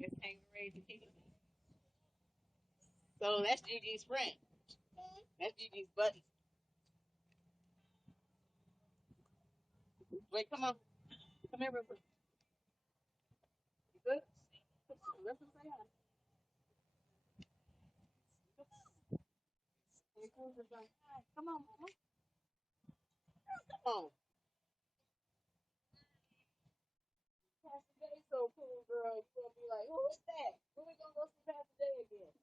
It's kangaroo tequila. So that's Gigi's friend. That's Gigi's buddy. Wait, come on. Come here real quick. You good? Let's say hi. Come on, mama. Come on. Pastor Day so cool, girl. You're gonna be like, who is that? When we gonna go see Pastor Day again?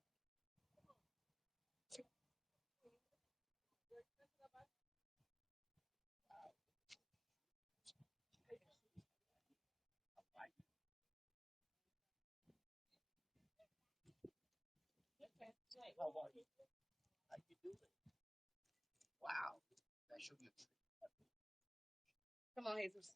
Wow. Come on, Jesus.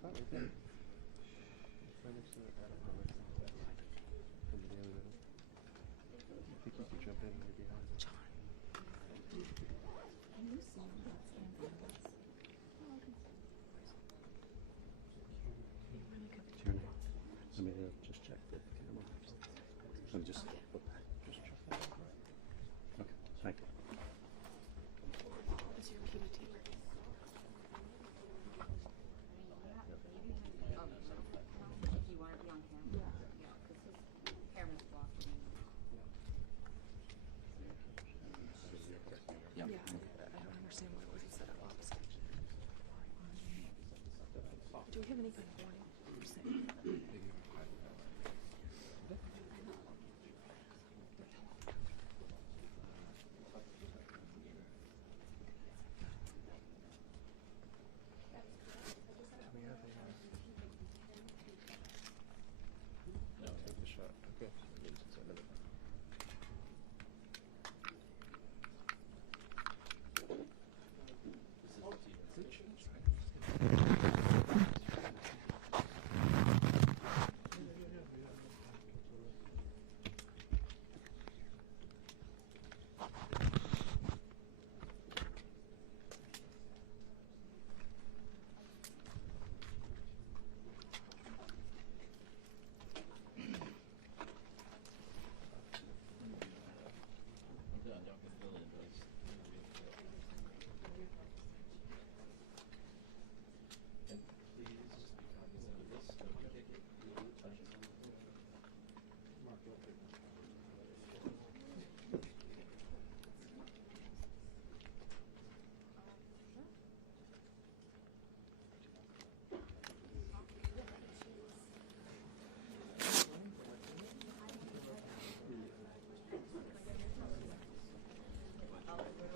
Start right there. Right next to the article. In the Daily Riddle. I think you could jump in right behind. John. Can you see that stands? What's your name? Let me just check the camera. Let me just flip back. Just check that. Okay, thank you. Is your PDT ready? If you want to be on camera. Yeah, because his camera's blocked. Yeah. I don't understand why it wasn't set up opposite.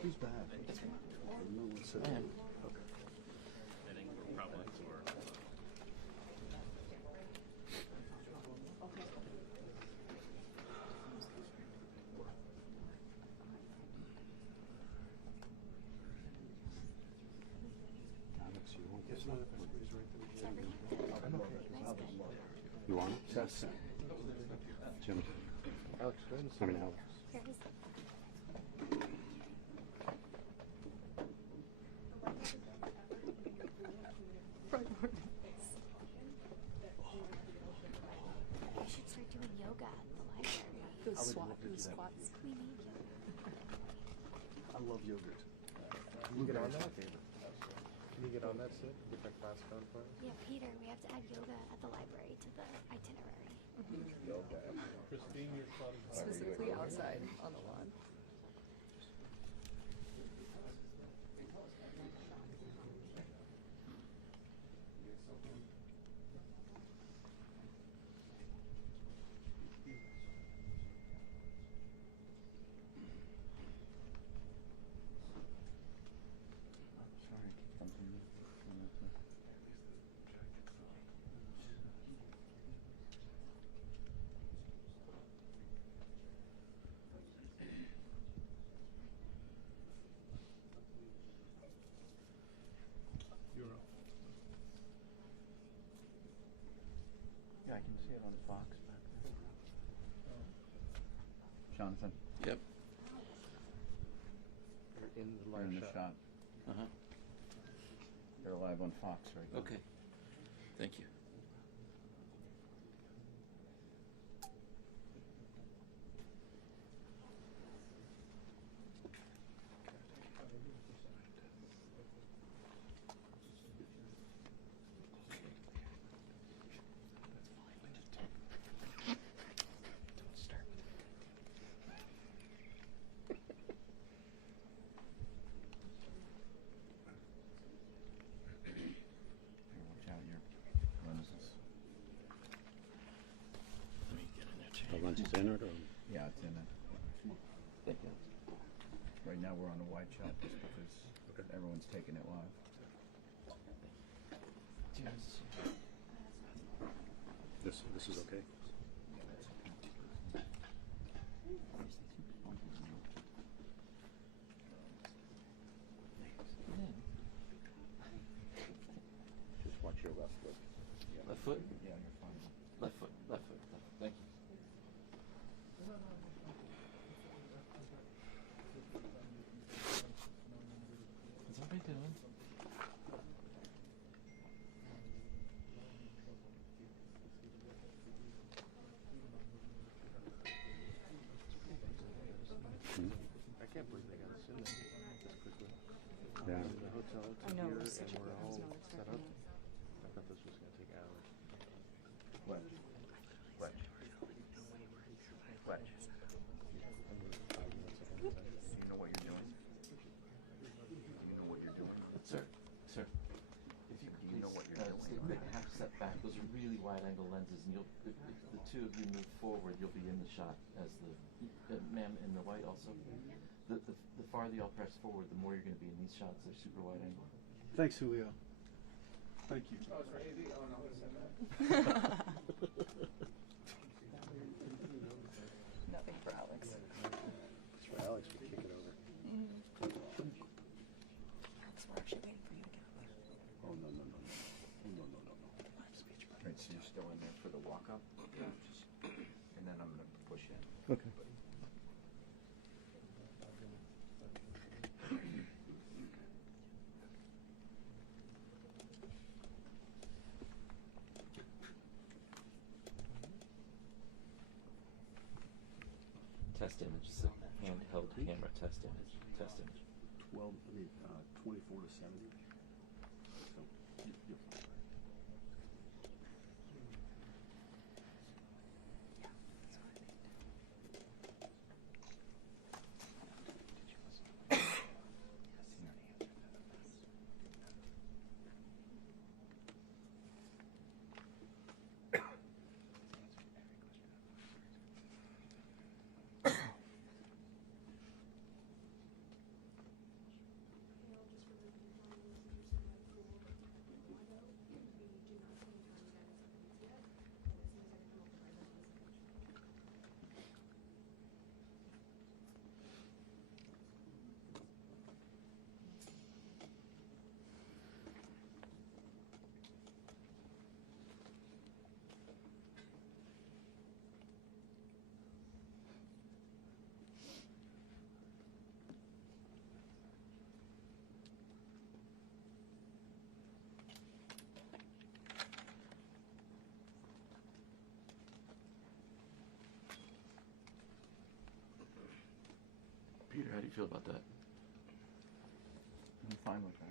Who's back? No one said I am. Okay. I think we're probably for Alex, you want this? You want it? Yes. Jim. Alex, go ahead and I mean, Alex. Here's we should start doing yoga at the library. I would love to do that. Squats. We need yoga. I love yogurt. Can you get on that? Can you get on that, Sid? Get that class going for us? Yeah, Peter, we have to add yoga at the library to the itinerary. Christine, your son. Specifically outside on the lawn. Sorry, I keep bumping you. Euro. Yeah, I can see it on Fox back there. Jonathan, Yep. You're in the you're live in the shot. shot. Uh-huh. They're live on Fox right now. Okay. Thank you. Watch out your lenses. Let me get in there too. The lunch is in it, or? Yeah, it's in it. Thank you. Right now we're on a wide shot just because everyone's taking it live. This is okay? Just watch your left foot. Left foot? Yeah, you're fine. Left foot. Left foot. Left. Thank you. What's everybody doing? I can't believe they got us in this quickly. Yeah. The hotel to I know, here, we're such and a we're all no, it's set not up. gonna- I thought this was going to take hours. Wedge. Wedge. Wedge. You know what you're doing? You know what you're doing? Sir. Sir. If you could You know please, what you're doing. stay a quick half step back. Those are really wide angle lenses, and you'll if the two of you move forward, you'll be in the shot as the ma'am in the white also. The farther y'all press forward, the more you're going to be in these shots. They're super wide angle. Thanks, Julio. Thank you. Nothing for Alex. That's right, Alex, we kick it over. Alex, we're actually waiting for you to get up there. Oh, no, no, no, no. Oh, no, no, no, no. Speech back. Right, so you're still in there for the walk up? Yeah. And then I'm going to push in. Okay. Test image. So handheld camera. Test image. Test image. 24 to 70. So, you're fine. do you feel about that? I'm fine with that.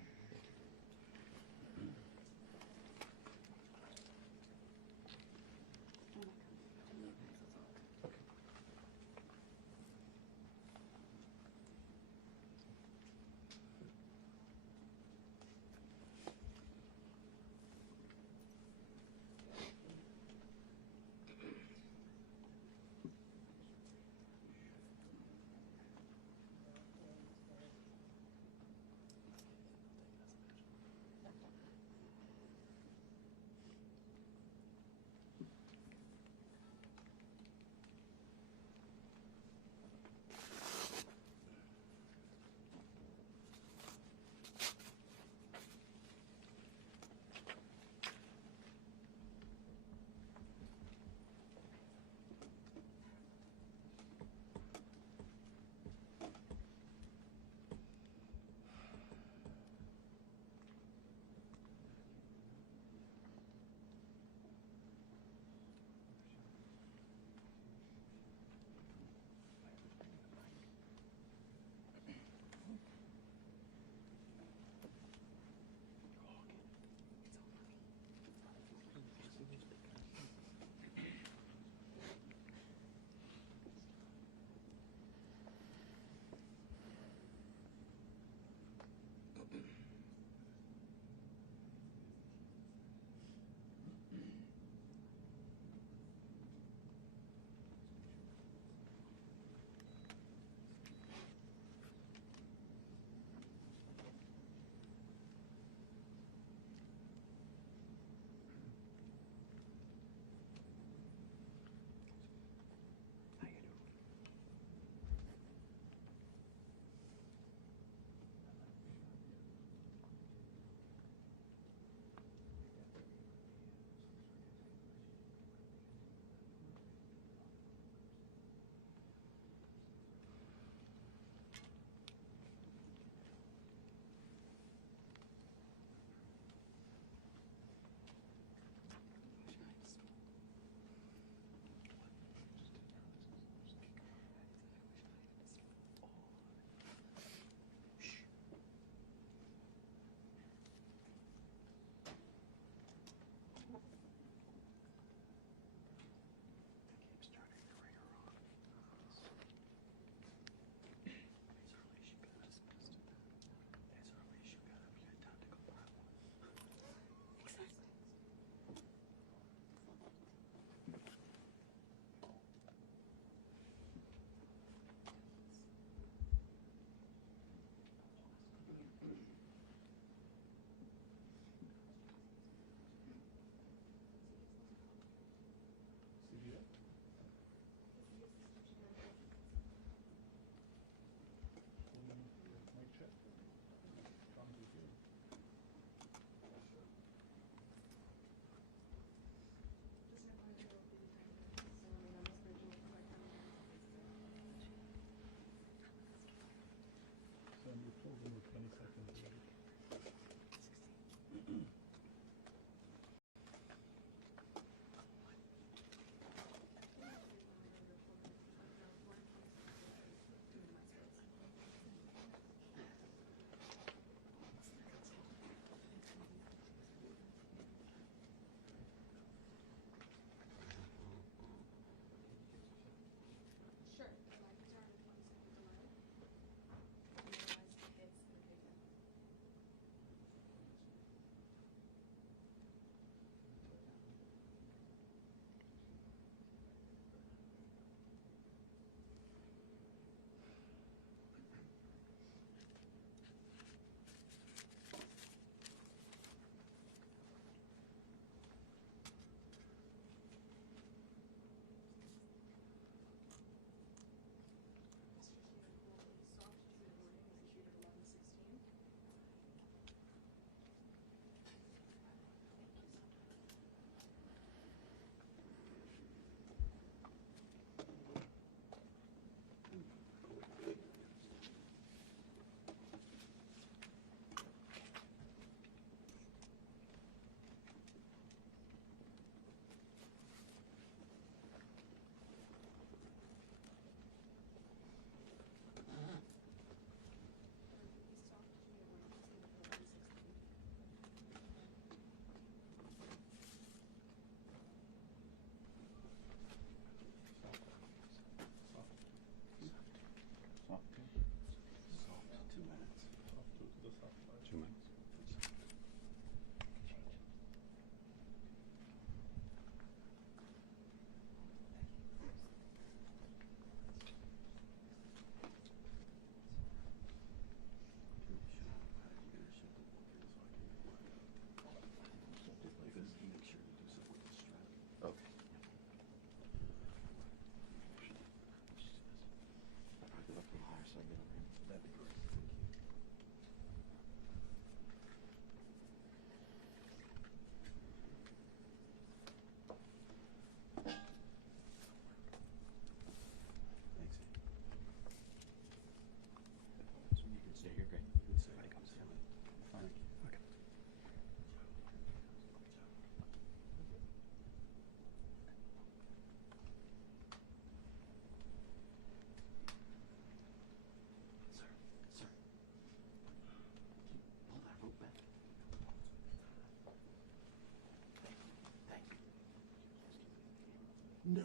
No.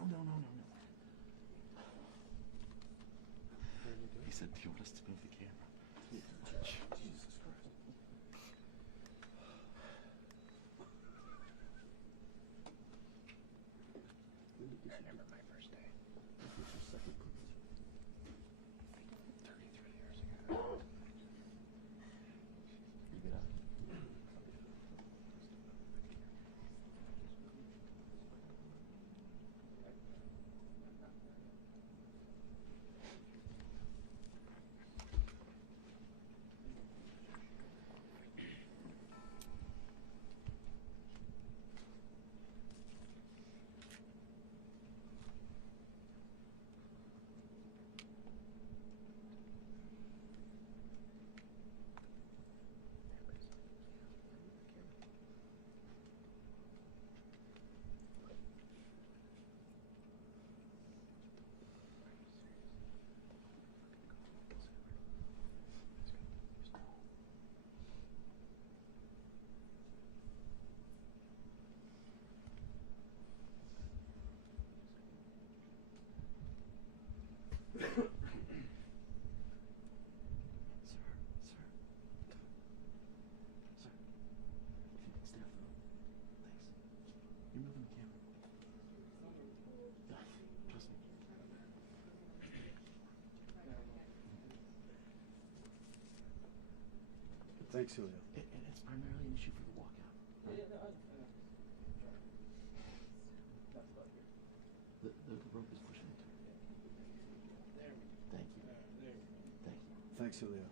He said, do you want us to move the camera? Jesus Christ. I remember my first day. This was your second cruise. 33 years ago. You get out. Thanks, Julio. And it's primarily an issue for the walkout. The rope is pushing it. Thank you. Thank you. Thanks, Julio.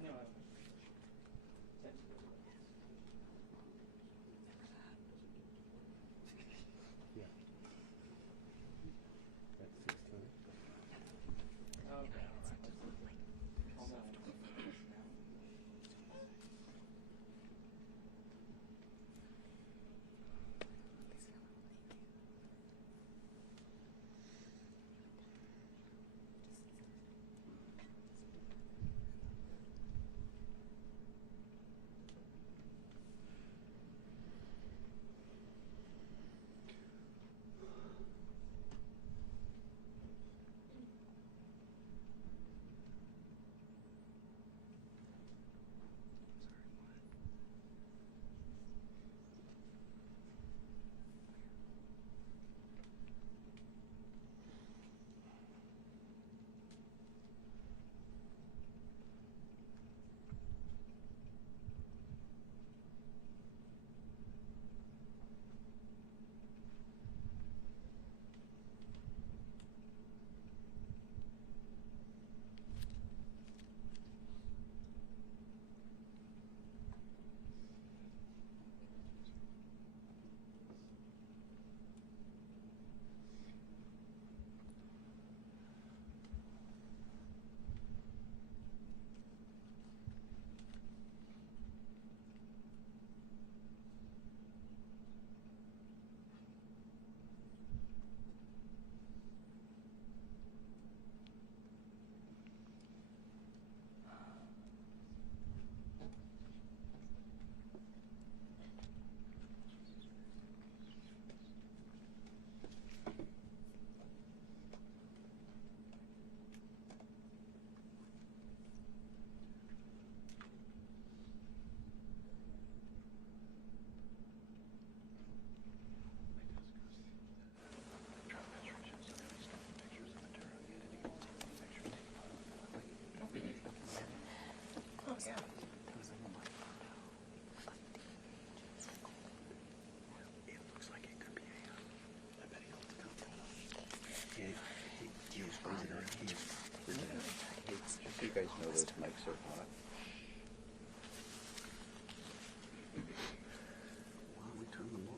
Yeah. That's 620. Just so you guys know those mics are hot. Why don't we turn them off?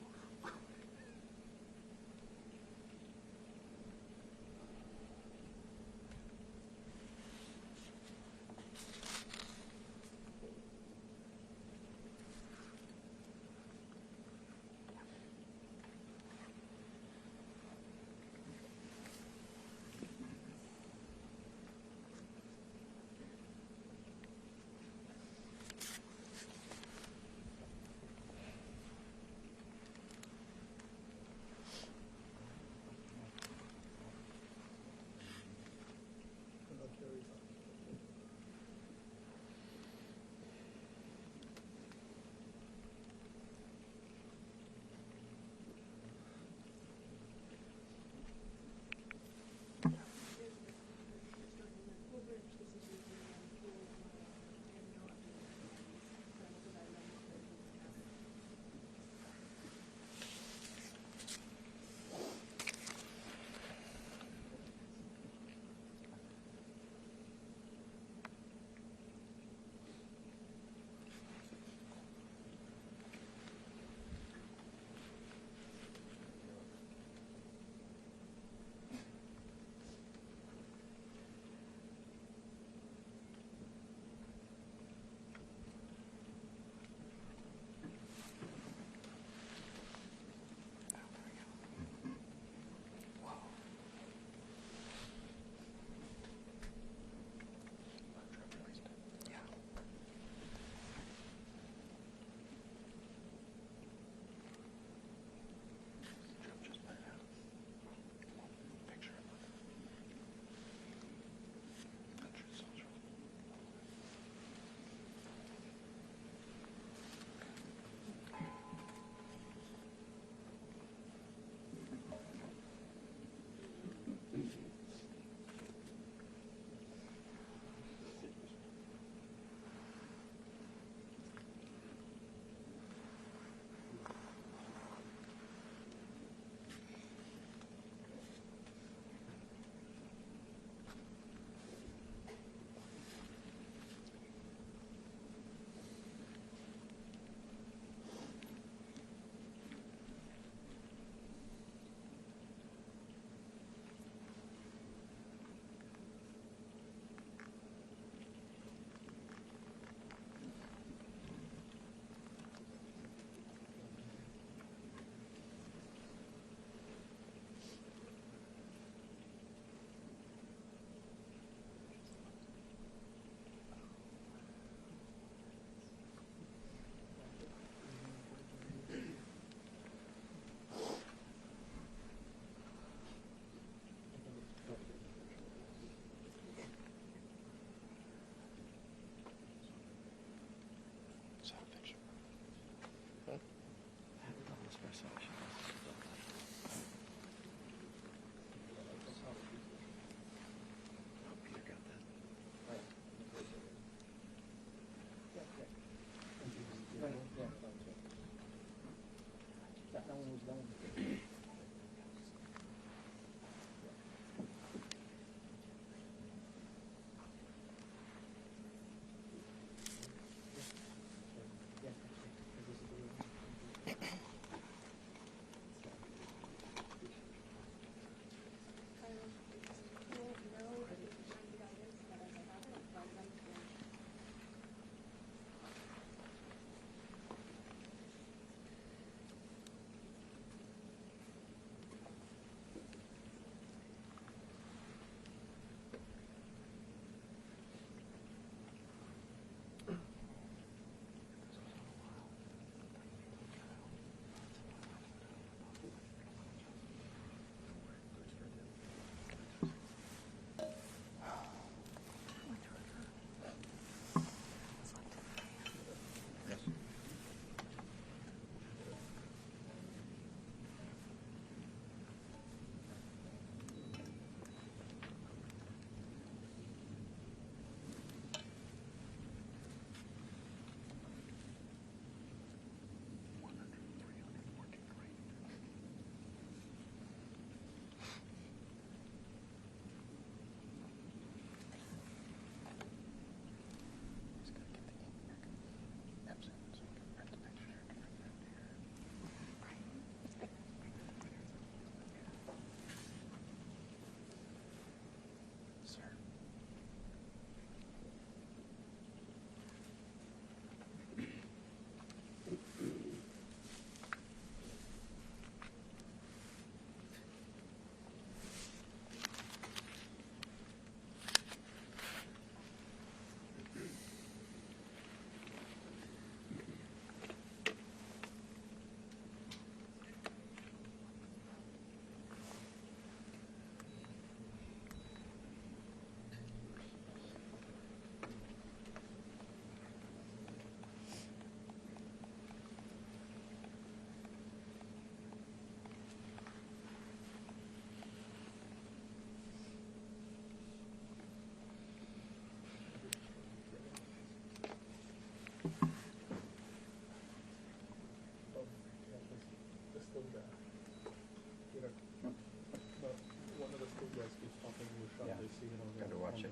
Gotta watch it.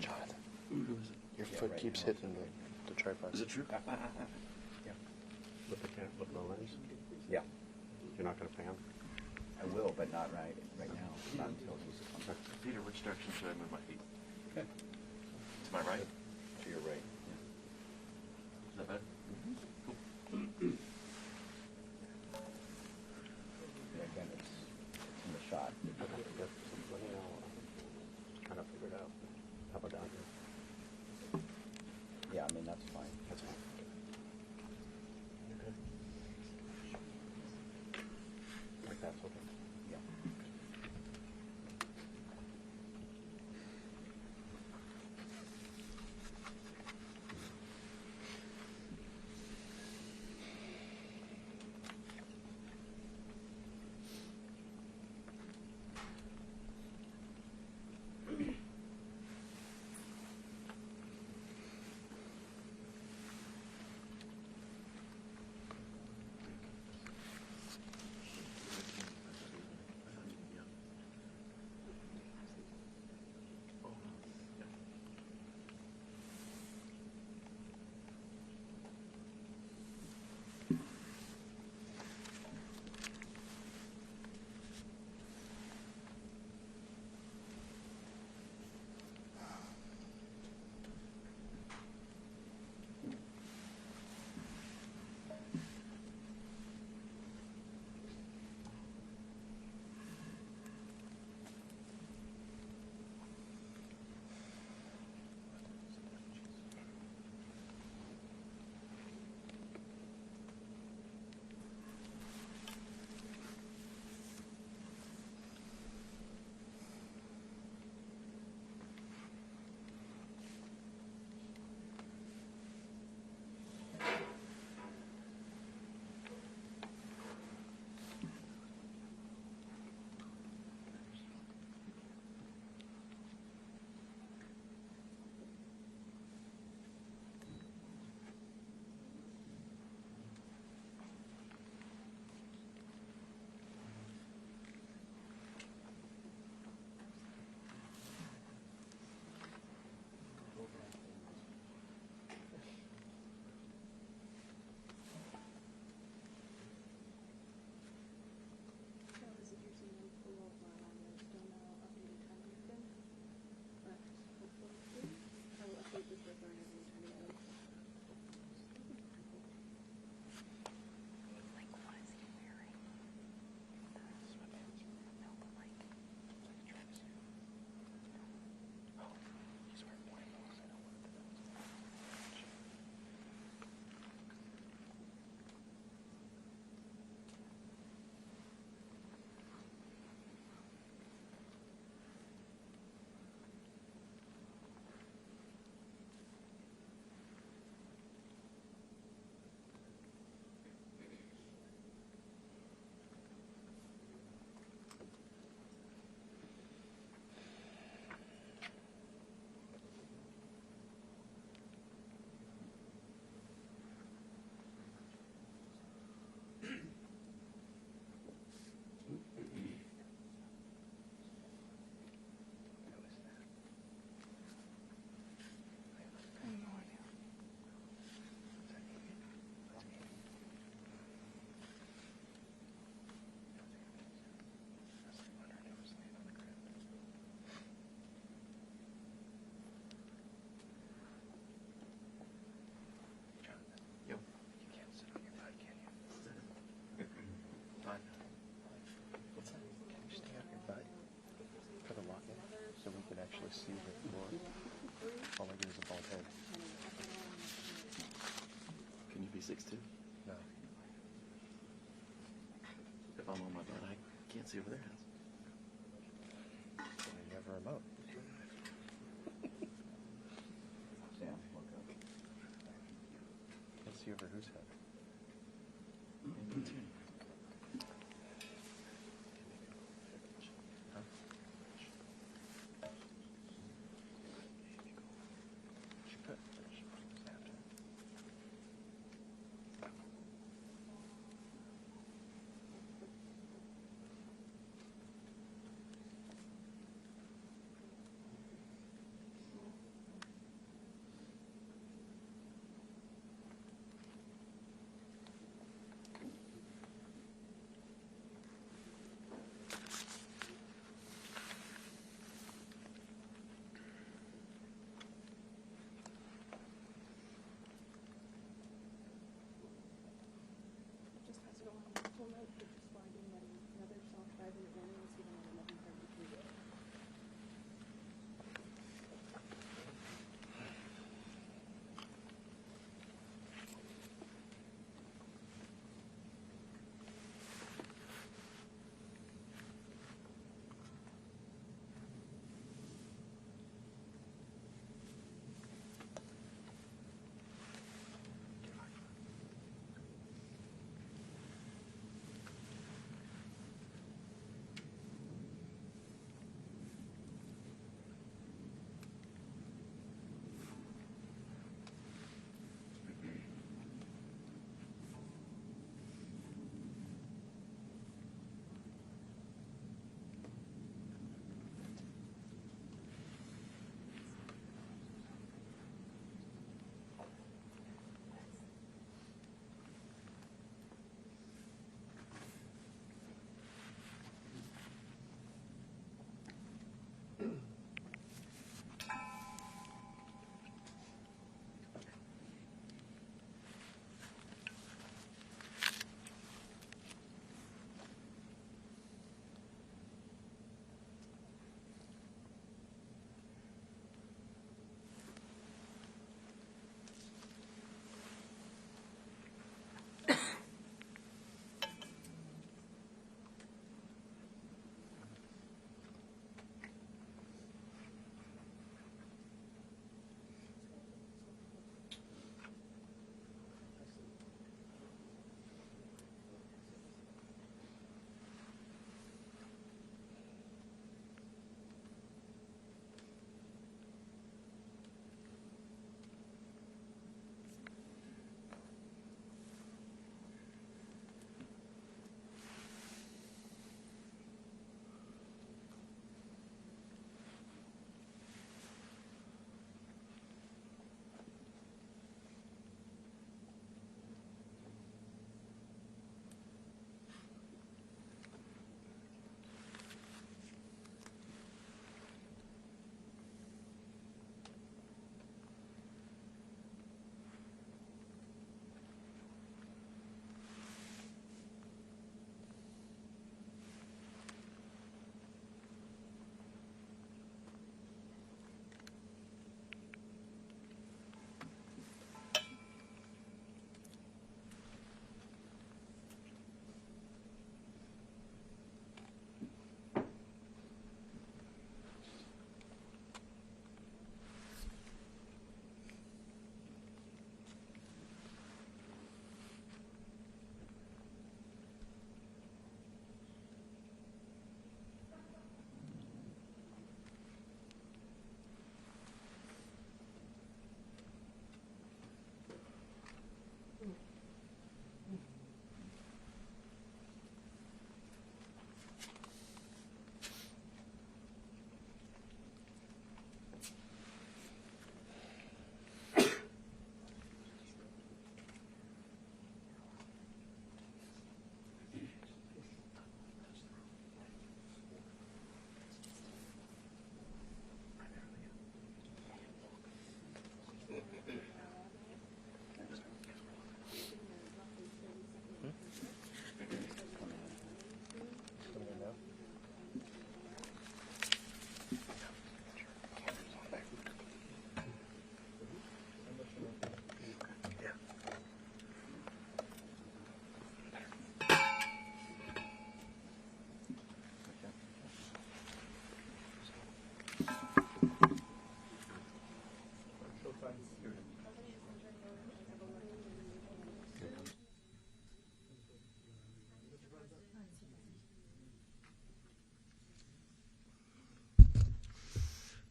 Jonathan, your Yeah, foot right keeps now. hitting the tripod. Is it true? Yeah. With the lens? Yeah. You're not going to pan? I will, but not right now. Not until he's come Peter, which direction should I move my feet? Okay. To my right? To your right. Is that better? Yeah, again, it's in the shot. Okay, yep. Let me know. Trying to figure it out. How about down here? Yeah, I mean, that's fine. That's fine. Okay. Like that's okay. Yeah. optics too? No. If I'm on my bed, I can't see over their house. So you have a remote. Sam, look up. Can't see over whose head? Me too. Just pass it along. Full note, but just finding that another song 5-minute warning was given on 11:33.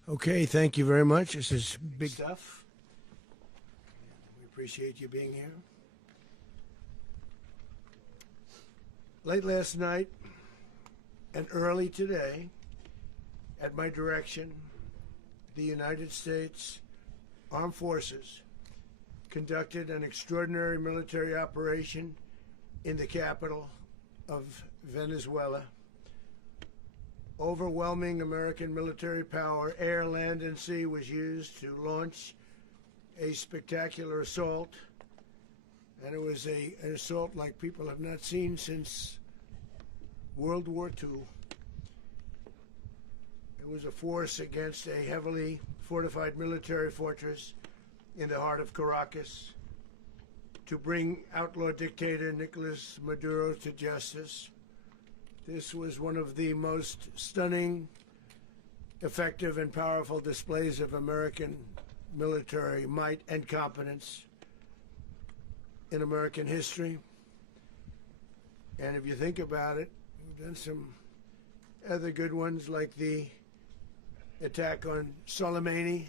Okay, thank you very much. This is big stuff. We appreciate you being here. Late last night and early today, at my direction, the United States Armed Forces conducted an extraordinary military operation in the capital of Venezuela. Overwhelming American military power, air, land, and sea, was used to launch a spectacular assault. And it was an assault like people have not seen since World War II. It was a force against a heavily fortified military fortress in the heart of Caracas to bring outlaw dictator Nicolás Maduro to justice. This was one of the most stunning, effective, and powerful displays of American military might and competence in American history. And if you think about it, we've done some other good ones, like the attack on Soleimani,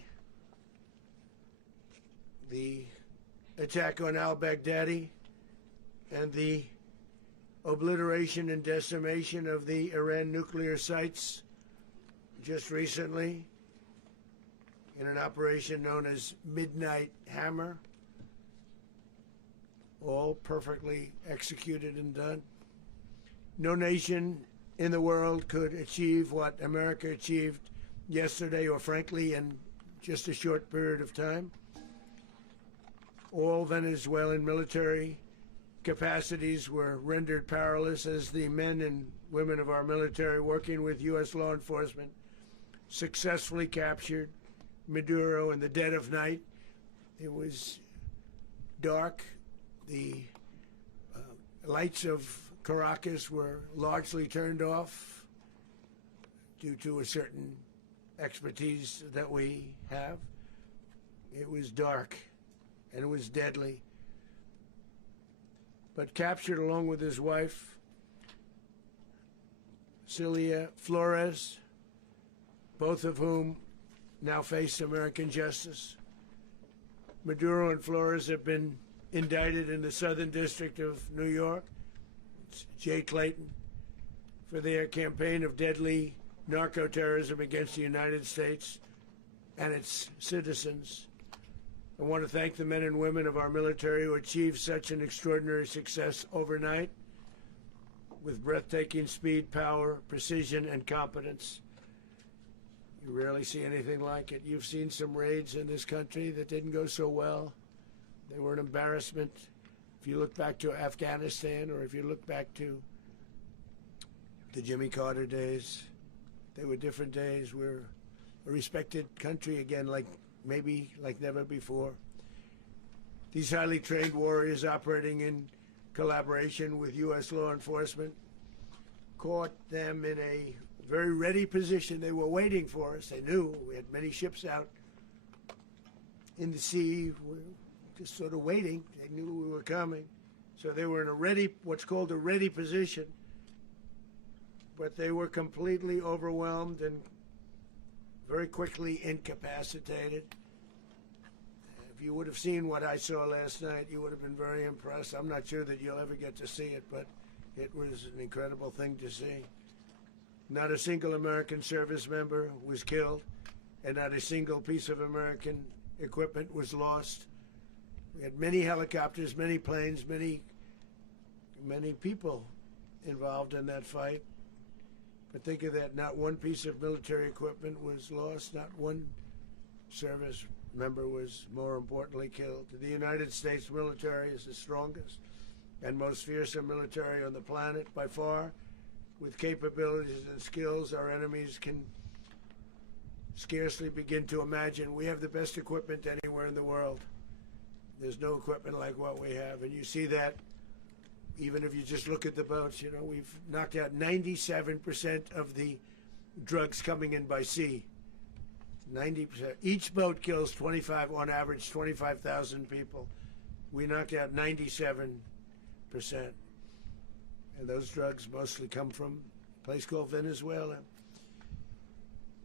the attack on al-Baghdadi, and the obliteration and decimation of the Iran nuclear sites just recently in an operation known as Midnight Hammer, all perfectly executed and done. No nation in the world could achieve what America achieved yesterday, or frankly in just a short period of time. All Venezuelan military capacities were rendered powerless as the men and women of our military, working with U.S. law enforcement, successfully captured Maduro in the dead of night. It was dark. The lights of Caracas were largely turned off due to a certain expertise that we have. It was dark and it was deadly. But captured along with his wife, Celia Flores, both of whom now face American justice. Maduro and Flores have been indicted in the Southern District of New York, it's Jay Clayton, for their campaign of deadly narco-terrorism against the United States and its citizens. I want to thank the men and women of our military who achieved such an extraordinary success overnight with breathtaking speed, power, precision, and competence. You rarely see anything like it. You've seen some raids in this country that didn't go so well. They were an embarrassment. If you look back to Afghanistan, or if you look back to the Jimmy Carter days, they were different days. We're a respected country again, maybe like never before. These highly trained warriors, operating in collaboration with U.S. law enforcement, caught them in a very ready position. They were waiting for us. They knew we had many ships out in the sea, just sort of waiting. They knew we were coming. So they were in a ready, what's called a ready position. But they were completely overwhelmed and very quickly incapacitated. If you would have seen what I saw last night, you would have been very impressed. I'm not sure that you'll ever get to see it, but it was an incredible thing to see. Not a single American service member was killed, and not a single piece of American equipment was lost. We had many helicopters, many planes, many people involved in that fight. But think of that, not one piece of military equipment was lost, not one service member was, more importantly, killed. The United States military is the strongest and most fearsome military on the planet by far. With capabilities and skills our enemies can scarcely begin to imagine. We have the best equipment anywhere in the world. There's no equipment like what we have, and you see that even if you just look at the boats. You know, we've knocked out 97% of the drugs coming in by sea. 90%. Each boat kills on average 25,000 people. We knocked out 97%. And those drugs mostly come from a place called Venezuela.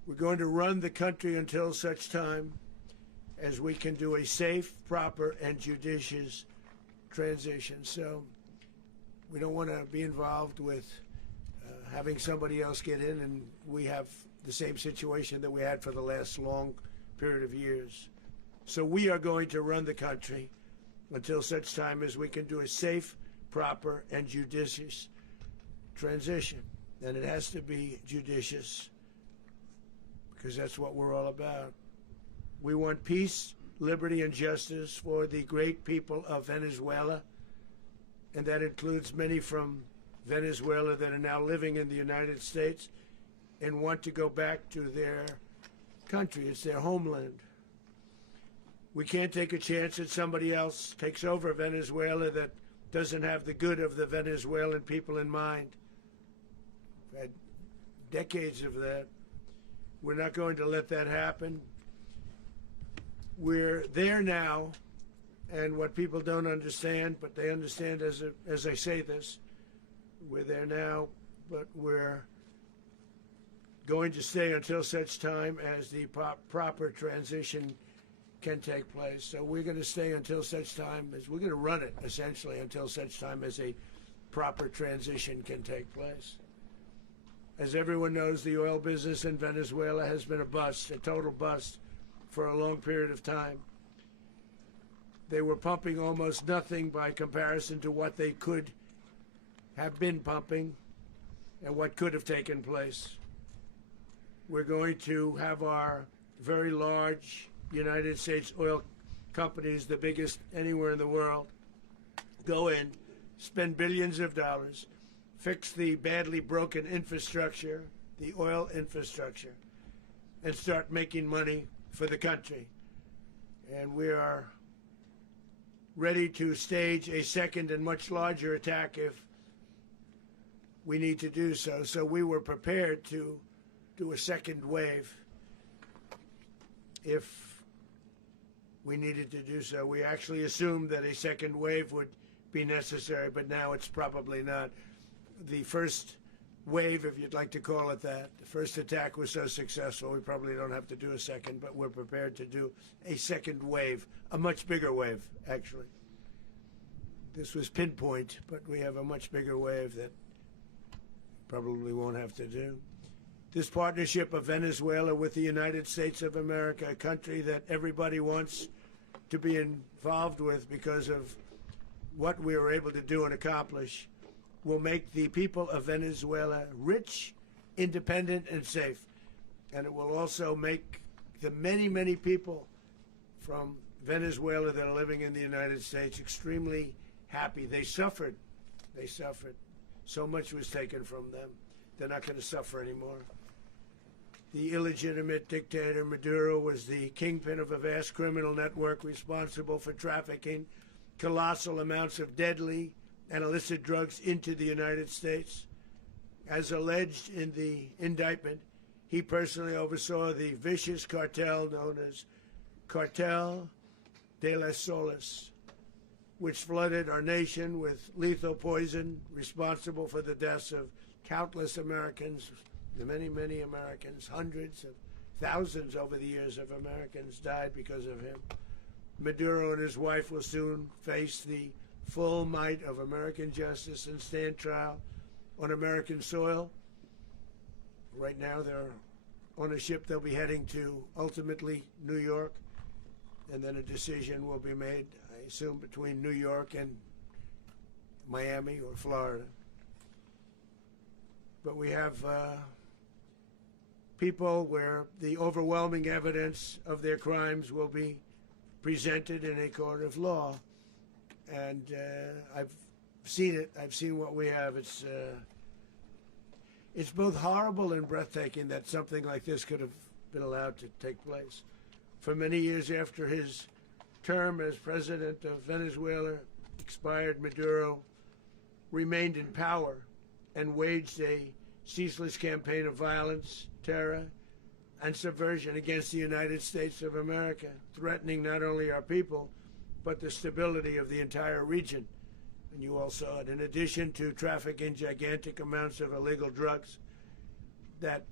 We're going to run the country until such time as we can do a safe, proper, and judicious transition. So we don't want to be involved with having somebody else get in and we have the same situation that we had for the last long period of years. So we are going to run the country until such time as we can do a safe, proper, and judicious transition. And it has to be judicious because that's what we're all about. We want peace, liberty, and justice for the great people of Venezuela, and that includes many from Venezuela that are now living in the United States and want to go back to their country. It's their homeland. We can't take a chance that somebody else takes over Venezuela that doesn't have the good of the Venezuelan people in mind. We've had decades of that. We're not going to let that happen. We're there now, and what people don't understand, but they understand as I say this, we're there now, but we're going to stay until such time as the proper transition can take place. So we're going to stay until such time as we're going to run it, essentially, until such time as a proper transition can take place. As everyone knows, the oil business in Venezuela has been a bust, a total bust, for a long period of time. They were pumping almost nothing by comparison to what they could have been pumping and what could have taken place. We're going to have our very large United States oil companies, the biggest anywhere in the world, go in, spend billions of dollars, fix the badly broken infrastructure, the oil infrastructure, and start making money for the country. And we are ready to stage a second and much larger attack if we need to do so. So we were prepared to do a second wave if we needed to do so. We actually assumed that a second wave would be necessary, but now it's probably not. The first wave, if you'd like to call it that, the first attack was so successful, we probably don't have to do a second, but we're prepared to do a second wave, a much bigger wave, actually. This was pinpoint, but we have a much bigger wave that probably won't have to do. This partnership of Venezuela with the United States of America, a country that everybody wants to be involved with because of what we were able to do and accomplish, will make the people of Venezuela rich, independent, and safe. And it will also make the many, many people from Venezuela that are living in the United States extremely happy. They suffered. They suffered. So much was taken from them. They're not going to suffer anymore. The illegitimate dictator Maduro was the kingpin of a vast criminal network responsible for trafficking colossal amounts of deadly and illicit drugs into the United States. As alleged in the indictment, he personally oversaw the vicious cartel known as Cartel de las Solas, which flooded our nation with lethal poison responsible for the deaths of countless Americans, the many, many Americans. Hundreds of thousands over the years of Americans died because of him. Maduro and his wife will soon face the full might of American justice and stand trial on American soil. Right now they're on a ship. They'll be heading to, ultimately, New York, and then a decision will be made, I assume, between New York and Miami or Florida. But we have people where the overwhelming evidence of their crimes will be presented in a court of law. And I've seen it. I've seen what we have. It's both horrible and breathtaking that something like this could have been allowed to take place. For many years after his term as president of Venezuela expired, Maduro remained in power and waged a ceaseless campaign of violence, terror, and subversion against the United States of America, threatening not only our people, but the stability of the entire region. And you all saw it. In addition to trafficking gigantic amounts of illegal drugs that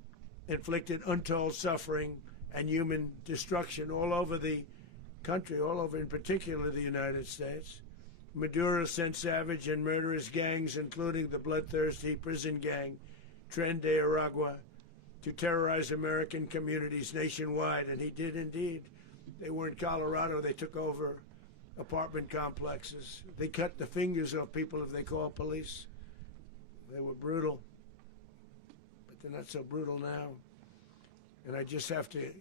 inflicted untold suffering and human destruction all over the country, all over in particular the United States. Maduro sent savage and murderous gangs, including the bloodthirsty prison gang Tren de Aragua, to terrorize American communities nationwide, and he did indeed. They were in Colorado. They took over apartment complexes. They cut the fingers off people if they called police. They were brutal, but they're not so brutal now. And I just have to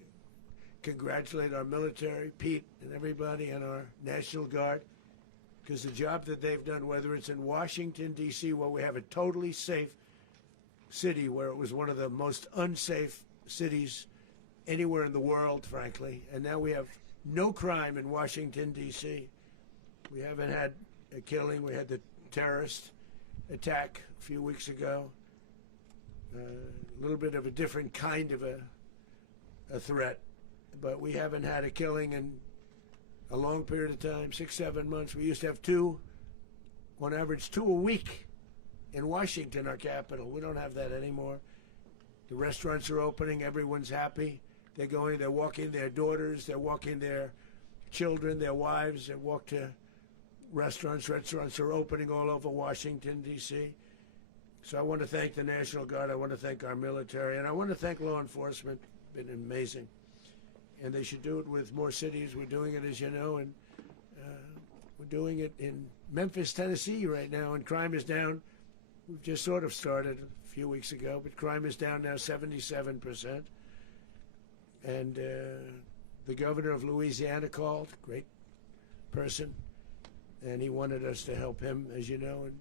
congratulate our military, Pete and everybody, and our National Guard, because the job that they've done, whether it's in Washington, D.C., where we have a totally safe city, where it was one of the most unsafe cities anywhere in the world, frankly, and now we have no crime in Washington, D.C. We haven't had a killing. We had the terrorist attack a few weeks ago. A little bit of a different kind of a threat, but we haven't had a killing in a long period of time, 6-7 months. We used to have two, on average, 2 a week in Washington, our capital. We don't have that anymore. The restaurants are opening. Everyone's happy. They're going, they're walking their daughters, they're walking their children, their wives, they walk to restaurants. Restaurants are opening all over Washington, D.C. So I want to thank the National Guard. I want to thank our military. And I want to thank law enforcement. It's been amazing. And they should do it with more cities. We're doing it, as you know, and we're doing it in Memphis, Tennessee right now, and crime is down. We've just sort of started a few weeks ago, but crime is down now 77%. And the governor of Louisiana called, great person, and he wanted us to help him, as you know, in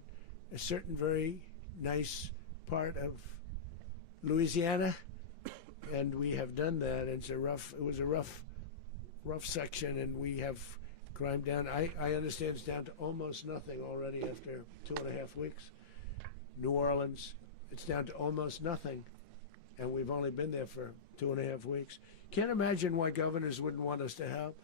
a certain very nice part of Louisiana, and we have done that. It was a rough section, and we have crime down. I understand it's down to almost nothing already after 2.5 weeks. New Orleans, it's down to almost nothing, and we've only been there for 2.5 weeks. Can't imagine why governors wouldn't want us to help.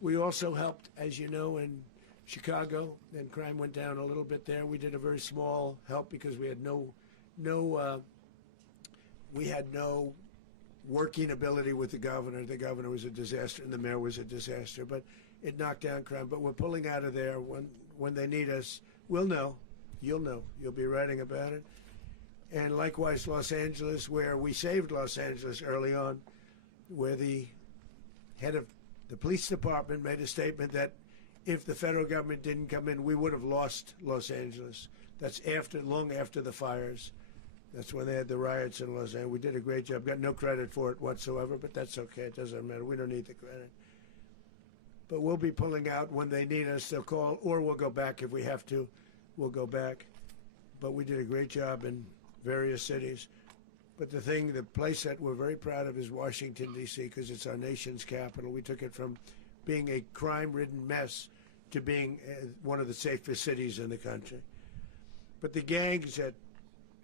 We also helped, as you know, in Chicago, and crime went down a little bit there. We did a very small help because we had no working ability with the governor. The governor was a disaster, and the mayor was a disaster. But it knocked down crime. But we're pulling out of there when they need us. We'll know. You'll know. You'll be writing about it. And likewise, Los Angeles, where we saved Los Angeles early on, where the head of the police department made a statement that if the federal government didn't come in, we would have lost Los Angeles. That's long after the fires. That's when they had the riots in Los Angeles. We did a great job. Got no credit for it whatsoever, but that's okay. It doesn't matter. We don't need the credit. But we'll be pulling out when they need us. They'll call, or we'll go back if we have to. We'll go back. But we did a great job in various cities. But the place that we're very proud of is Washington, D.C., because it's our nation's capital. We took it from being a crime-ridden mess to being one of the safest cities in the country. But the gangs that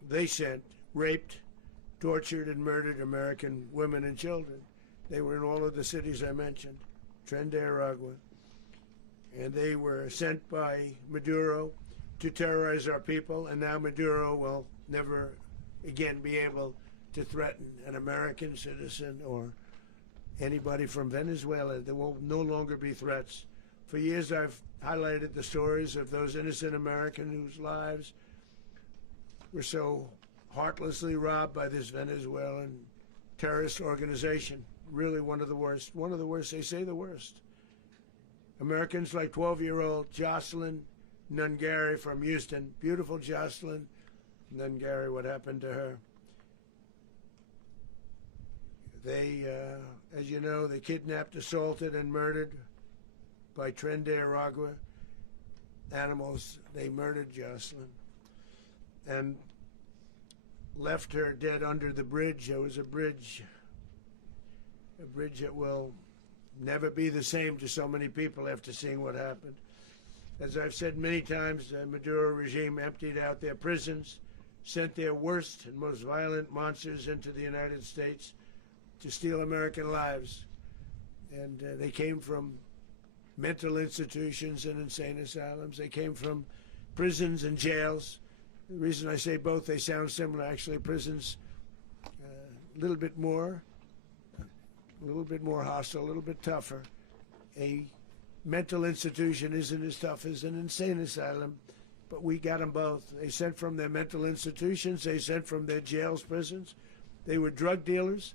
they sent raped, tortured, and murdered American women and children. They were in all of the cities I mentioned, Tren de Aragua. And they were sent by Maduro to terrorize our people, and now Maduro will never again be able to threaten an American citizen or anybody from Venezuela. There will no longer be threats. For years I've highlighted the stories of those innocent Americans whose lives were so heartlessly robbed by this Venezuelan terrorist organization. Really one of the worst. One of the worst, they say the worst. Americans like 12-year-old Jocelyn Nungary from Houston. Beautiful Jocelyn Nungary, what happened to her? They, as you know, they kidnapped, assaulted, and murdered by Tren de Aragua animals. They murdered Jocelyn and left her dead under the bridge. There was a bridge that will never be the same to so many people after seeing what happened. As I've said many times, the Maduro regime emptied out their prisons, sent their worst and most violent monsters into the United States to steal American lives. And they came from mental institutions and insane asylums. They came from prisons and jails. The reason I say both, they sound similar. Actually, prisons, little bit more hostile, a little bit tougher. A mental institution isn't as tough as an insane asylum, but we got them both. They sent from their mental institutions, they sent from their jails, prisons. They were drug dealers,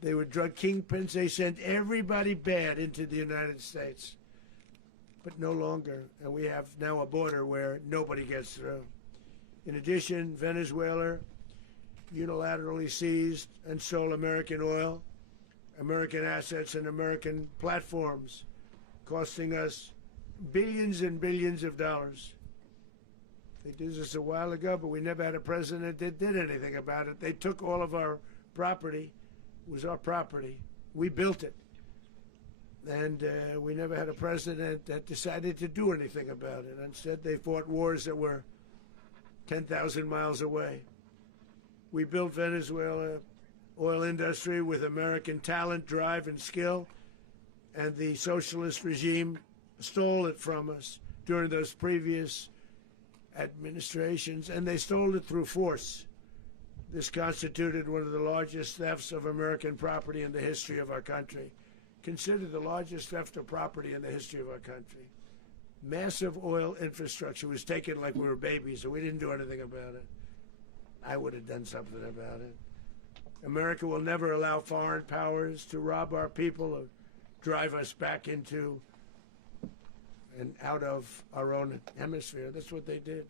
they were drug kingpins, they sent everybody bad into the United States. But no longer, and we have now a border where nobody gets through. In addition, Venezuela unilaterally seized and stole American oil, American assets, and American platforms, costing us billions and billions of dollars. They did this a while ago, but we never had a president that did anything about it. They took all of our property. It was our property. We built it. And we never had a president that decided to do anything about it. Instead, they fought wars that were 10,000 miles away. We built Venezuela oil industry with American talent, drive, and skill, and the socialist regime stole it from us during those previous administrations, and they stole it through force. This constituted one of the largest thefts of American property in the history of our country. Considered the largest theft of property in the history of our country. Massive oil infrastructure was taken like we were babies, and we didn't do anything about it. I would have done something about it. America will never allow foreign powers to rob our people or drive us back into and out of our own hemisphere. That's what they did.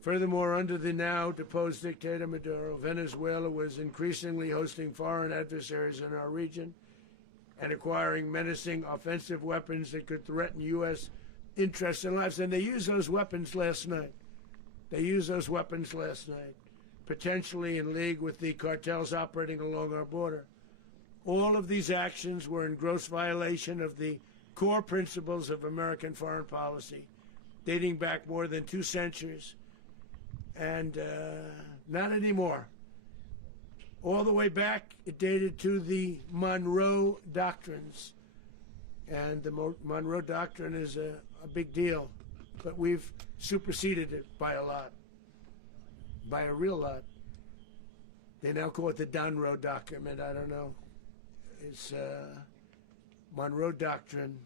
Furthermore, under the now deposed dictator Maduro, Venezuela was increasingly hosting foreign adversaries in our region and acquiring menacing offensive weapons that could threaten U.S. interests and lives. And they used those weapons last night. Potentially in league with the cartels operating along our border. All of these actions were in gross violation of the core principles of American foreign policy, dating back more than 2 centuries, and not anymore. All the way back, it dated to the Monroe Doctrines, and the Monroe Doctrine is a big deal, but we've superseded it by a lot, by a real lot. They now call it the Monroe Document. I don't know. It's Monroe Doctrine.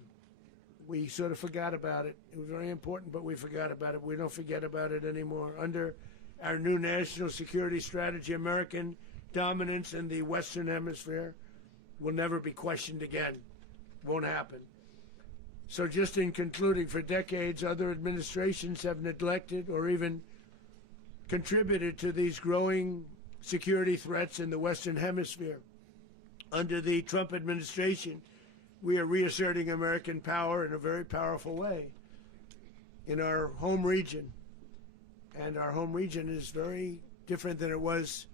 We sort of forgot about it. It was very important, but we forgot about it. We don't forget about it anymore. Under our new national security strategy, American dominance in the Western Hemisphere will never be questioned again. Won't happen. So just in concluding, for decades, other administrations have neglected or even contributed to these growing security threats in the Western Hemisphere. Under the Trump administration, we are reasserting American power in a very powerful way in our home region. And our home region is very different than it was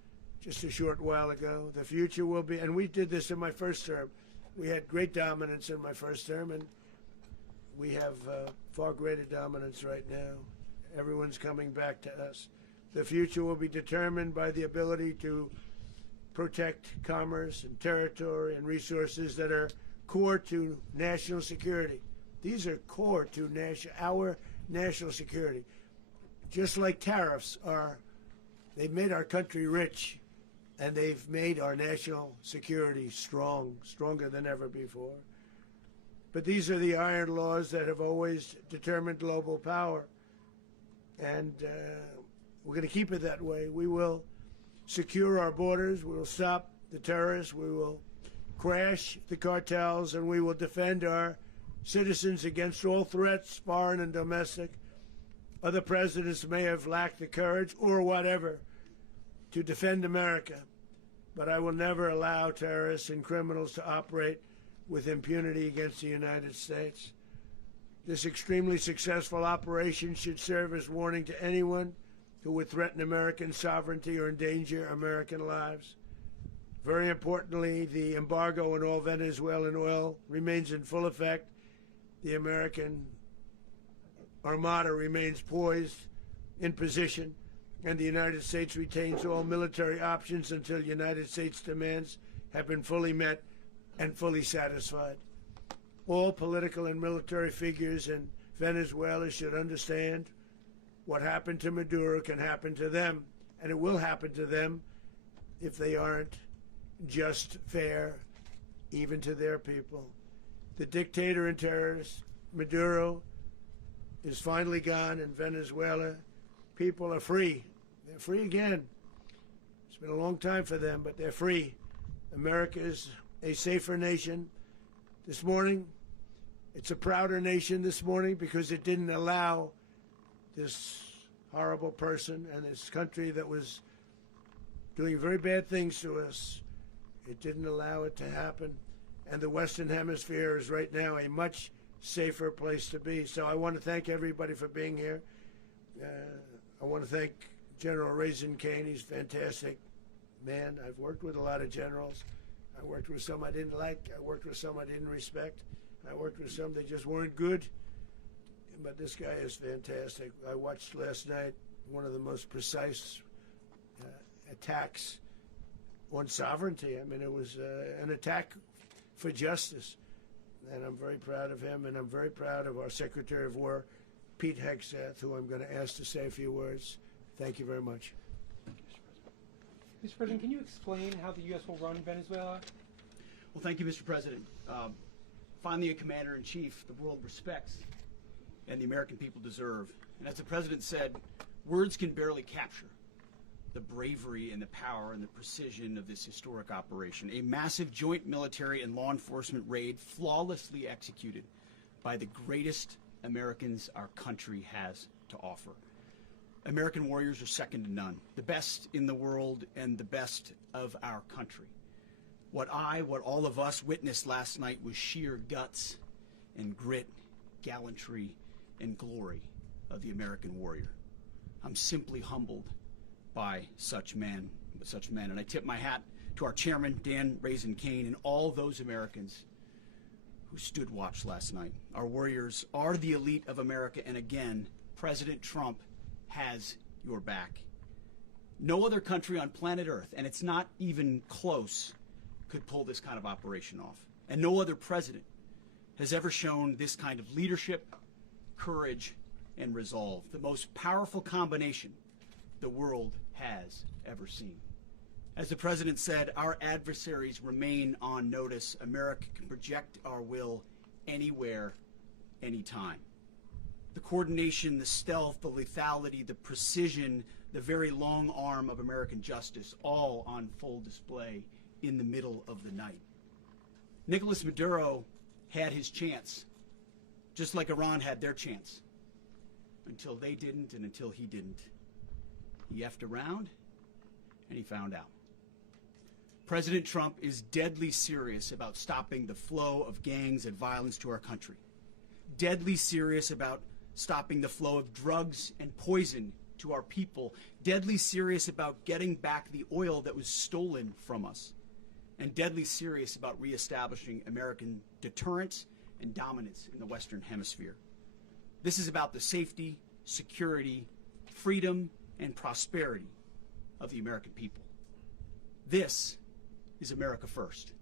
just a short while ago. The future will be, and we did this in my first term. We had great dominance in my first term, and we have far greater dominance right now. Everyone's coming back to us. The future will be determined by the ability to protect commerce and territory and resources that are core to national security. These are core to our national security. Just like tariffs are, they've made our country rich, and they've made our national security strong, stronger than ever before. But these are the iron laws that have always determined global power. And we're going to keep it that way. We will secure our borders. We will stop the terrorists. We will crash the cartels, and we will defend our citizens against all threats, foreign and domestic. Other presidents may have lacked the courage or whatever to defend America, but I will never allow terrorists and criminals to operate with impunity against the United States. This extremely successful operation should serve as warning to anyone who would threaten American sovereignty or endanger American lives. Very importantly, the embargo on all Venezuelan oil remains in full effect. The American Armada remains poised in position, and the United States retains all military options until United States demands have been fully met and fully satisfied. All political and military figures in Venezuela should understand what happened to Maduro can happen to them, and it will happen to them if they aren't just, fair, even to their people. The dictator and terrorist, Maduro, is finally gone in Venezuela. People are free. They're free again. It's been a long time for them, but they're free. America is a safer nation. This morning, it's a prouder nation this morning because it didn't allow this horrible person and this country that was doing very bad things to us. It didn't allow it to happen. And the Western Hemisphere is right now a much safer place to be. So I want to thank everybody for being here. I want to thank General Raisin Kane. He's a fantastic man. I've worked with a lot of generals. I worked with some I didn't like. I worked with some I didn't respect. I worked with some that just weren't good. But this guy is fantastic. I watched last night one of the most precise attacks on sovereignty. I mean, it was an attack for justice. And I'm very proud of him, and I'm very proud of our Secretary of War, Pete Hegseth, who I'm going to ask to say a few words. Thank you very much. Mr. President, can you explain how the U.S. will run Venezuela? Well, thank you, Mr. President. Finally, a commander-in-chief the world respects and the American people deserve. And as the President said, words can barely capture the bravery and the power and the precision of this historic operation. A massive joint military and law enforcement raid flawlessly executed by the greatest Americans our country has to offer. American warriors are second to none, the best in the world and the best of our country. What all of us witnessed last night was sheer guts and grit, gallantry, and glory of the American warrior. I'm simply humbled by such men, and I tip my hat to our chairman, Dan Raisin Kane, and all those Americans who stood watch last night. Our warriors are the elite of America, and again, President Trump has your back. No other country on planet Earth, and it's not even close, could pull this kind of operation off. And no other president has ever shown this kind of leadership, courage, and resolve. The most powerful combination the world has ever seen. As the President said, our adversaries remain on notice. America can project our will anywhere, anytime. The coordination, the stealth, the lethality, the precision, the very long arm of American justice, all on full display in the middle of the night. Nicolás Maduro had his chance, just like Iran had their chance, until they didn't and until he didn't. He effed around and he found out. President Trump is deadly serious about stopping the flow of gangs and violence to our country. Deadly serious about stopping the flow of drugs and poison to our people. Deadly serious about getting back the oil that was stolen from us. And deadly serious about reestablishing American deterrence and dominance in the Western Hemisphere. This is about the safety, security, freedom, and prosperity of the American people. This is America first.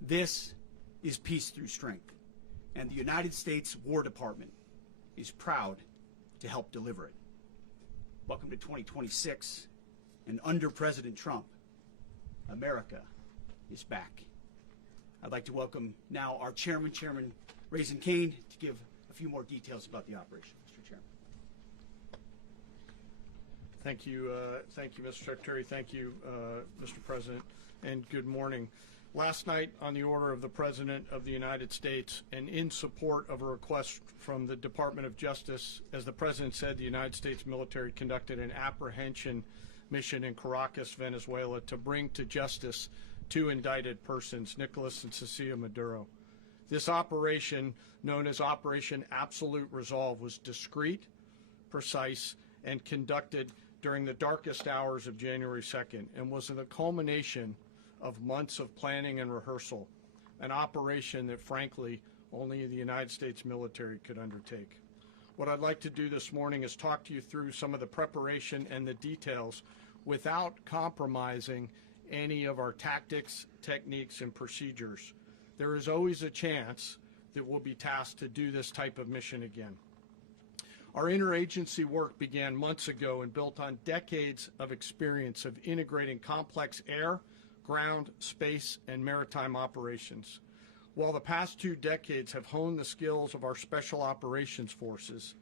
This is peace through strength. And the United States War Department is proud to help deliver it. Welcome to 2026, and under President Trump, America is back. I'd like to welcome now our chairman, Chairman Raisin Kane, to give a few more details about the operation. Mr. Chairman. Thank you, Mr. Secretary. Thank you, Mr. President, and good morning. Last night, on the order of the President of the United States and in support of a request from the Department of Justice, as the President said, the United States military conducted an apprehension mission in Caracas, Venezuela, to bring to justice two indicted persons, Nicolás and Cecilia Maduro. This operation, known as Operation Absolute Resolve, was discreet, precise, and conducted during the darkest hours of January 2nd and was the culmination of months of planning and rehearsal, an operation that, frankly, only the United States military could undertake. What I'd like to do this morning is talk to you through some of the preparation and the details without compromising any of our tactics, techniques, and procedures. There is always a chance that we'll be tasked to do this type of mission again. Our interagency work began months ago and built on decades of experience of integrating complex air, ground, space, and maritime operations. While the past 2 decades have honed the skills of our special operations forces,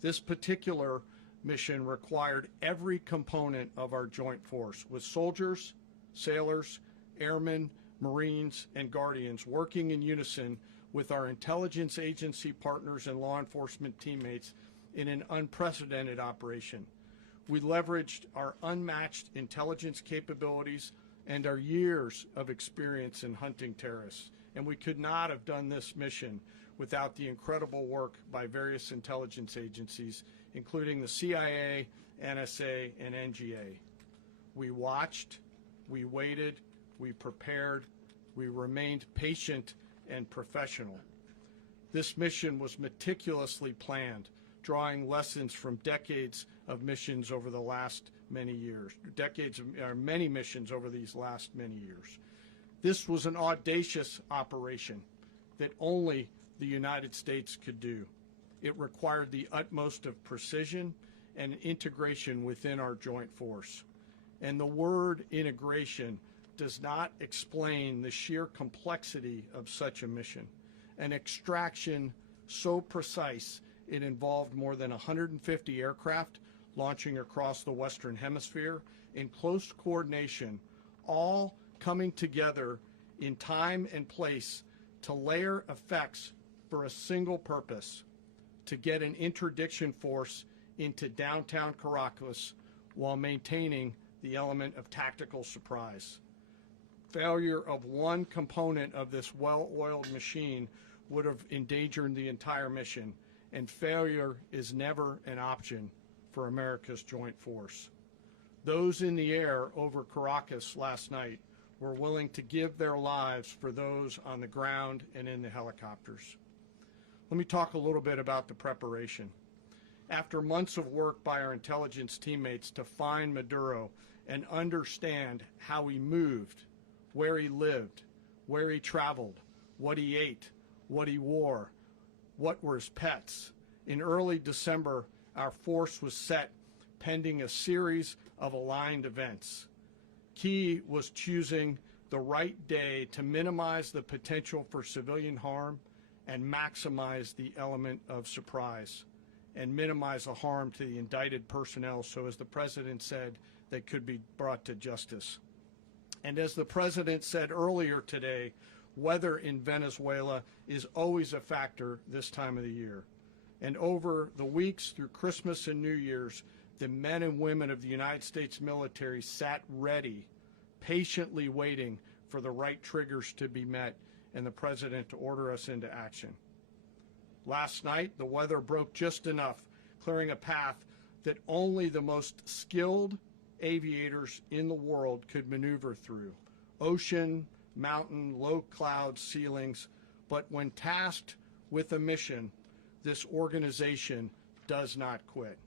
this particular mission required every component of our joint force, with soldiers, sailors, airmen, Marines, and Guardians working in unison with our intelligence agency partners and law enforcement teammates in an unprecedented operation. We leveraged our unmatched intelligence capabilities and our years of experience in hunting terrorists, and we could not have done this mission without the incredible work by various intelligence agencies, including the CIA, NSA, and NGA. We watched, we waited, we prepared, we remained patient and professional. This mission was meticulously planned, drawing lessons from decades of missions over the last many years, many missions over these last many years. This was an audacious operation that only the United States could do. It required the utmost of precision and integration within our joint force. And the word integration does not explain the sheer complexity of such a mission. An extraction so precise it involved more than 150 aircraft launching across the Western Hemisphere in close coordination, all coming together in time and place to layer effects for a single purpose: to get an interdiction force into downtown Caracas while maintaining the element of tactical surprise. Failure of one component of this well-oiled machine would have endangered the entire mission, and failure is never an option for America's joint force. Those in the air over Caracas last night were willing to give their lives for those on the ground and in the helicopters. Let me talk a little bit about the preparation. After months of work by our intelligence teammates to find Maduro and understand how he moved, where he lived, where he traveled, what he ate, what he wore, what were his pets, in early December, our force was set pending a series of aligned events. Key was choosing the right day to minimize the potential for civilian harm and maximize the element of surprise, and minimize the harm to the indicted personnel, so as the President said, they could be brought to justice. And as the President said earlier today, weather in Venezuela is always a factor this time of the year. And over the weeks through Christmas and New Year's, the men and women of the United States military sat ready, patiently waiting for the right triggers to be met and the President to order us into action. Last night, the weather broke just enough, clearing a path that only the most skilled aviators in the world could maneuver through. Ocean, mountain, low cloud ceilings, but when tasked with a mission, this organization does not quit.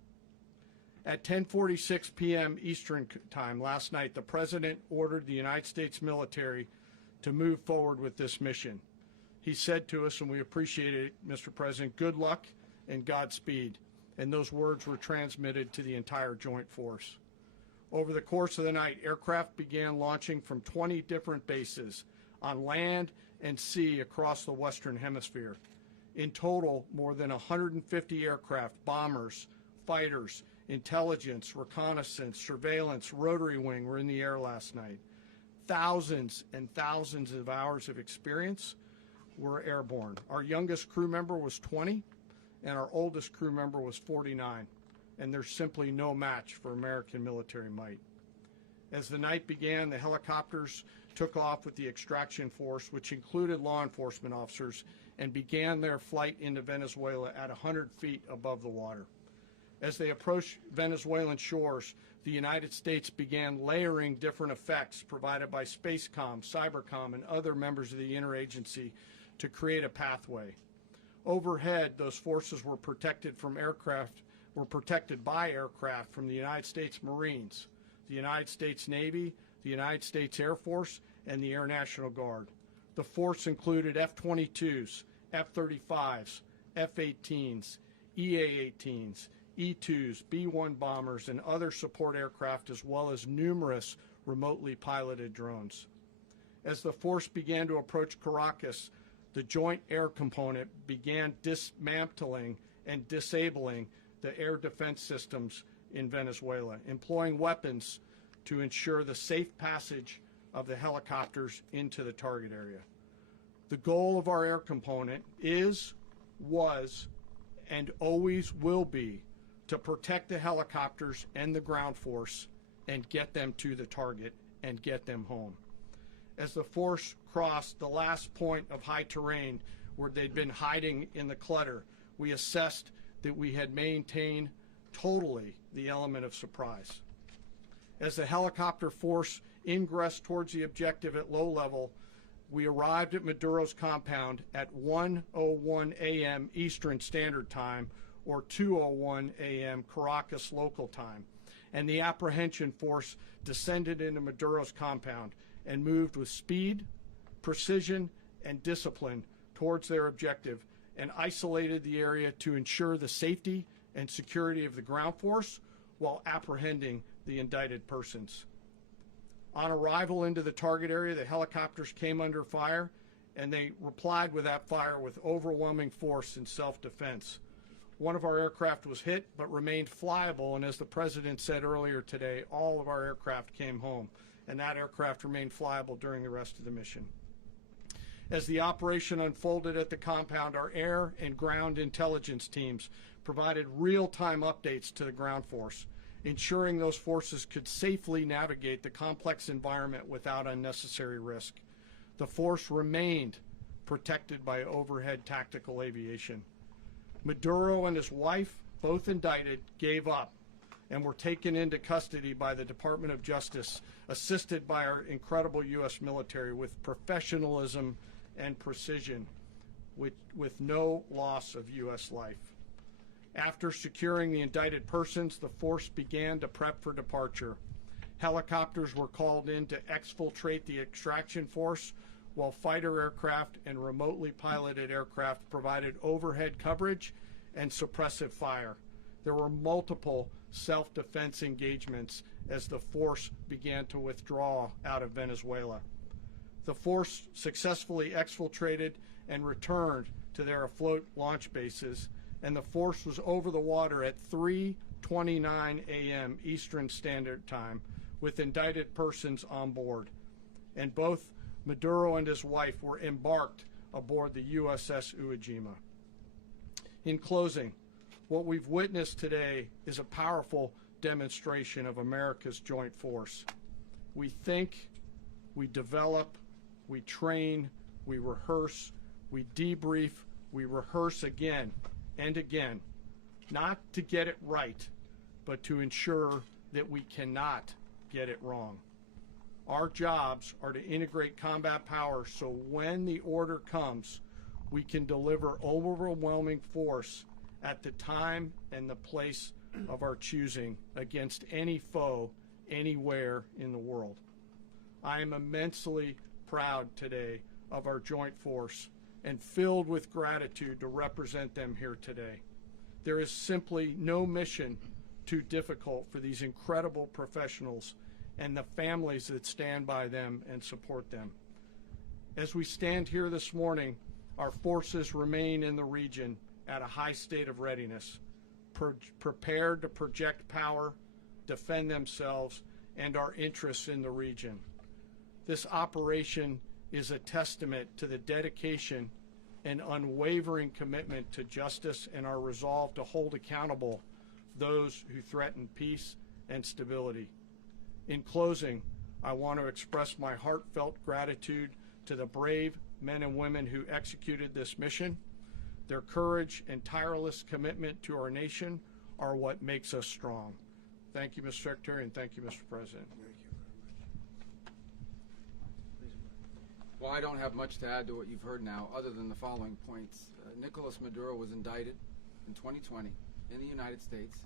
At 10:46 p.m. Eastern Time last night, the President ordered the United States military to move forward with this mission. He said to us, and we appreciate it, Mr. President, good luck and Godspeed. And those words were transmitted to the entire joint force. Over the course of the night, aircraft began launching from 20 different bases on land and sea across the Western Hemisphere. In total, more than 150 aircraft, bombers, fighters, intelligence, reconnaissance, surveillance, rotary wing were in the air last night. Thousands and thousands of hours of experience were airborne. Our youngest crew member was 20, and our oldest crew member was 49, and there's simply no match for American military might. As the night began, the helicopters took off with the extraction force, which included law enforcement officers, and began their flight into Venezuela at 100 feet above the water. As they approached Venezuelan shores, the United States began layering different effects provided by Spacecom, Cybercom, and other members of the interagency to create a pathway. Overhead, those forces were protected by aircraft from the United States Marines, the United States Navy, the United States Air Force, and the Air National Guard. The force included F-22s, F-35s, F-18s, EA-18s, E-2s, B-1 bombers, and other support aircraft, as well as numerous remotely piloted drones. As the force began to approach Caracas, the Joint Air Component began dismantling and disabling the air defense systems in Venezuela, employing weapons to ensure the safe passage of the helicopters into the target area. The goal of our air component is, was, and always will be to protect the helicopters and the ground force and get them to the target and get them home. As the force crossed the last point of high terrain where they'd been hiding in the clutter, we assessed that we had maintained totally the element of surprise. As the helicopter force ingressed towards the objective at low level, we arrived at Maduro's compound at 1:01 a.m. Eastern Standard Time, or 2:01 a.m. Caracas local time, and the apprehension force descended into Maduro's compound and moved with speed, precision, and discipline towards their objective, and isolated the area to ensure the safety and security of the ground force while apprehending the indicted persons. On arrival into the target area, the helicopters came under fire, and they replied with that fire with overwhelming force in self-defense. One of our aircraft was hit but remained flyable, and as the President said earlier today, all of our aircraft came home, and that aircraft remained flyable during the rest of the mission. As the operation unfolded at the compound, our air and ground intelligence teams provided real-time updates to the ground force, ensuring those forces could safely navigate the complex environment without unnecessary risk. The force remained protected by overhead tactical aviation. Maduro and his wife, both indicted, gave up and were taken into custody by the Department of Justice, assisted by our incredible U.S. military with professionalism and precision, with no loss of U.S. life. After securing the indicted persons, the force began to prep for departure. Helicopters were called in to exfiltrate the extraction force, while fighter aircraft and remotely piloted aircraft provided overhead coverage and suppressive fire. There were multiple self-defense engagements as the force began to withdraw out of Venezuela. The force successfully exfiltrated and returned to their afloat launch bases, and the force was over the water at 3:29 a.m. Eastern Standard Time with indicted persons on board. And both Maduro and his wife were embarked aboard the USS Iwo Jima. In closing, what we've witnessed today is a powerful demonstration of America's joint force. We think, we develop, we train, we rehearse, we debrief, we rehearse again and again, not to get it right, but to ensure that we cannot get it wrong. Our jobs are to integrate combat power so when the order comes, we can deliver overwhelming force at the time and the place of our choosing against any foe anywhere in the world. I am immensely proud today of our joint force and filled with gratitude to represent them here today. There is simply no mission too difficult for these incredible professionals and the families that stand by them and support them. As we stand here this morning, our forces remain in the region at a high state of readiness, prepared to project power, defend themselves, and our interests in the region. This operation is a testament to the dedication and unwavering commitment to justice and our resolve to hold accountable those who threaten peace and stability. In closing, I want to express my heartfelt gratitude to the brave men and women who executed this mission. Their courage and tireless commitment to our nation are what makes us strong. Thank you, Mr. Secretary, and thank you, Mr. President. Well, I don't have much to add to what you've heard now, other than the following points. Nicolás Maduro was indicted in 2020 in the United States.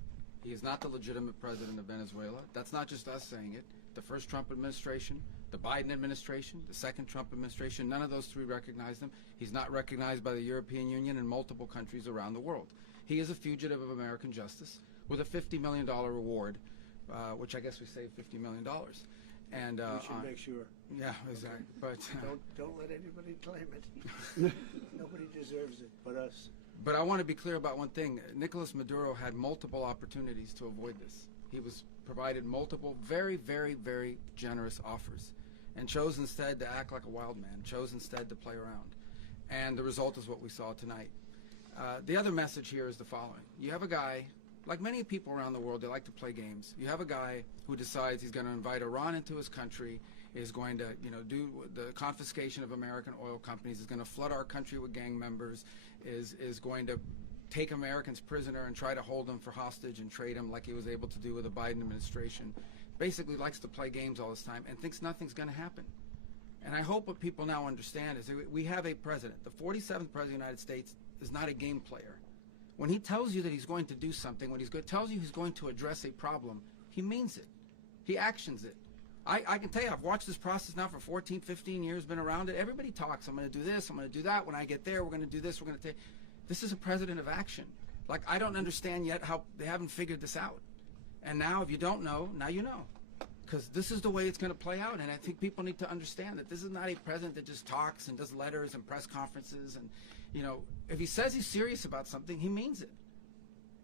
He is not the legitimate president of Venezuela. That's not just us saying it. The first Trump administration, the Biden administration, the second Trump administration, none of those three recognized him. He's not recognized by the European Union and multiple countries around the world. He is a fugitive of American justice with a $50 million reward, which I guess we saved $50 million. And we should make sure. Yeah, exactly. But don't let anybody claim it. Nobody deserves it but us. But I want to be clear about one thing. Nicolás Maduro had multiple opportunities to avoid this. He was provided multiple very, very, very generous offers and chose instead to act like a wild man, chose instead to play around. And the result is what we saw tonight. The other message here is the following. You have a guy, like many people around the world, they like to play games. You have a guy who decides he's going to invite Iran into his country, is going to, do the confiscation of American oil companies, is going to flood our country with gang members, is going to take Americans prisoner and try to hold them for hostage and trade them like he was able to do with the Biden administration. Basically likes to play games all this time and thinks nothing's going to happen. And I hope what people now understand is that we have a president. The 47th president of the United States is not a game player. When he tells you that he's going to do something, when tells you he's going to address a problem, he means it. He actions it. I can tell you, I've watched this process now for 14, 15 years, been around it. Everybody talks. I'm going to do this. I'm going to do that. When I get there, we're going to do this. We're going to take. This is a president of action. Like, I don't understand yet how they haven't figured this out. And now, if you don't know, now you know. Because this is the way it's going to play out. And I think people need to understand that this is not a president that just talks and does letters and press conferences. And, if he says he's serious about something, he means it.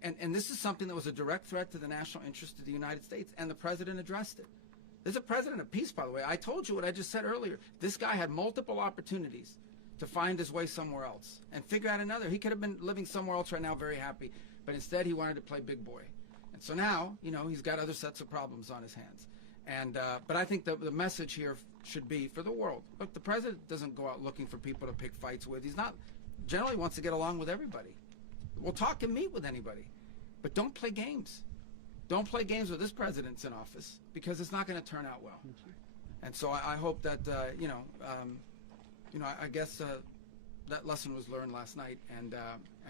And this is something that was a direct threat to the national interest of the United States. And the president addressed it. There's a president of peace, by the way. I told you what I just said earlier. This guy had multiple opportunities to find his way somewhere else and figure out another. He could have been living somewhere else right now very happy. But instead, he wanted to play big boy. And so now, he's got other sets of problems on his hands. And but I think the message here should be for the world. Look, the president doesn't go out looking for people to pick fights with. He's not generally wants to get along with everybody. We'll talk and meet with anybody. But don't play games. Don't play games with this president's in office because it's not going to turn out well. And so I hope that, I guess that lesson was learned last night, and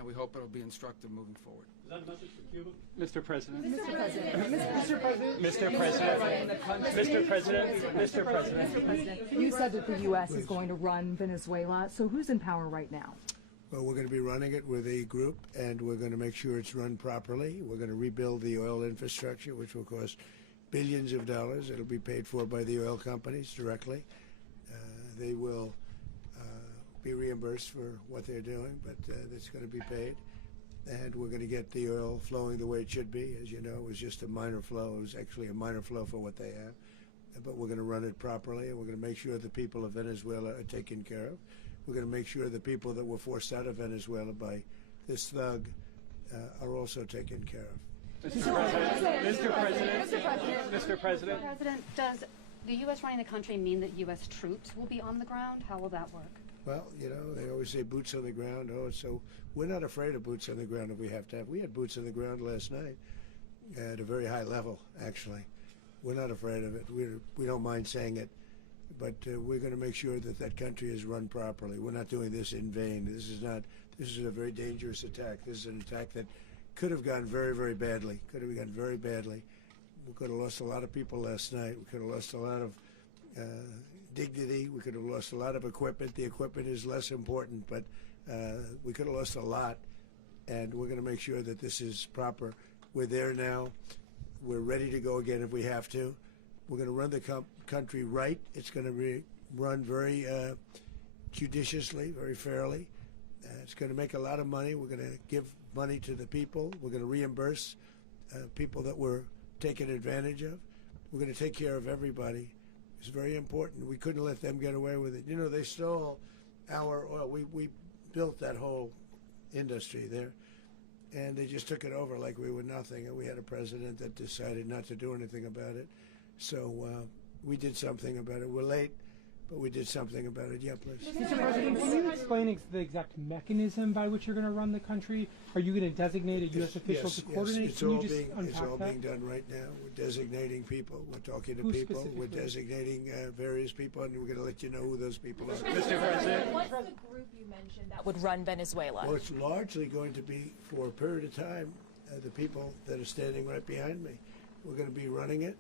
we hope it'll be instructive moving forward. Is that a message for Cuba? Mr. President. Mr. President. Mr. President. Mr. President. Mr. President. You said that the U.S. is going to run Venezuela, so who's in power right now? Well, we're going to be running it with a group, and we're going to make sure it's run properly. We're going to rebuild the oil infrastructure, which will cost billions of dollars. It'll be paid for by the oil companies directly. They will be reimbursed for what they're doing, but it's going to be paid. And we're going to get the oil flowing the way it should be. As you know, it was just a minor flow. It was actually a minor flow for what they have. But we're going to run it properly, and we're going to make sure the people of Venezuela are taken care of. We're going to make sure the people that were forced out of Venezuela by this thug are also taken care of. Mr. President. Mr. President. Mr. President. Mr. President. Mr. President, does the U.S. running the country mean that U.S. troops will be on the ground? How will that work? Well, they always say boots on the ground. So we're not afraid of boots on the ground if we have to have. We had boots on the ground last night at a very high level, actually. We're not afraid of it. We don't mind saying it. But we're going to make sure that that country is run properly. We're not doing this in vain. This is a very dangerous attack. This is an attack that could have gone very, very badly. Could have gone very badly. We could have lost a lot of people last night. We could have lost a lot of dignity. We could have lost a lot of equipment. The equipment is less important, but we could have lost a lot. And we're going to make sure that this is proper. We're there now. We're ready to go again if we have to. We're going to run the country right. It's going to be run very judiciously, very fairly. It's going to make a lot of money. We're going to give money to the people. We're going to reimburse people that were taken advantage of. We're going to take care of everybody. It's very important. We couldn't let them get away with it. They stole our oil. We built that whole industry there, and they just took it over like we were nothing. And we had a president that decided not to do anything about it. So we did something about it. We're late, but we did something about it. Yeah, please. Mr. President, can you explain the exact mechanism by which you're going to run the country? Are you going to designate a U.S. official to coordinate? Yes. It's all being done right now. We're designating people. We're talking to people. We're designating various people, and we're going to let you know who those people are. Mr. President. What's the group you mentioned that would run Venezuela? Well, it's largely going to be, for a period of time, the people that are standing right behind me. We're going to be running it.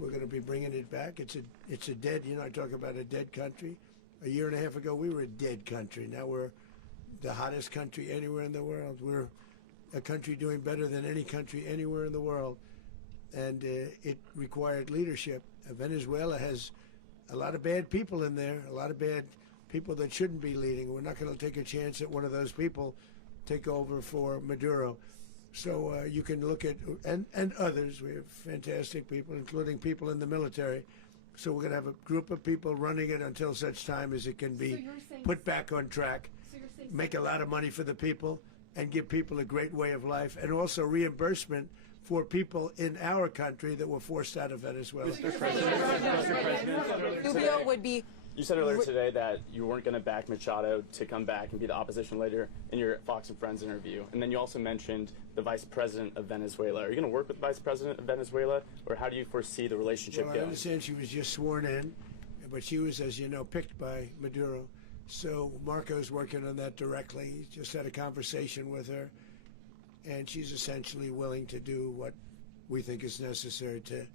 We're going to be bringing it back. It's a dead, I talk about a dead country. A year and a half ago, we were a dead country. Now we're the hottest country anywhere in the world. We're a country doing better than any country anywhere in the world, and it required leadership. Venezuela has a lot of bad people in there, a lot of bad people that shouldn't be leading. We're not going to take a chance that one of those people take over for Maduro. So you can look at, and others, we have fantastic people, including people in the military. So we're going to have a group of people running it until such time as it can be put back on track, make a lot of money for the people, and give people a great way of life, and also reimbursement for people in our country that were forced out of Venezuela. Mr. President, Rubio would be. You said earlier today that you weren't going to back Machado to come back and be the opposition leader in your Fox and Friends interview. And then you also mentioned the vice president of Venezuela. Are you going to work with the vice president of Venezuela, or how do you foresee the relationship Well, going? I understand she was just sworn in, but she was, as you know, picked by Maduro. So Marco's working on that directly. He just had a conversation with her, and she's essentially willing to do what we think is necessary to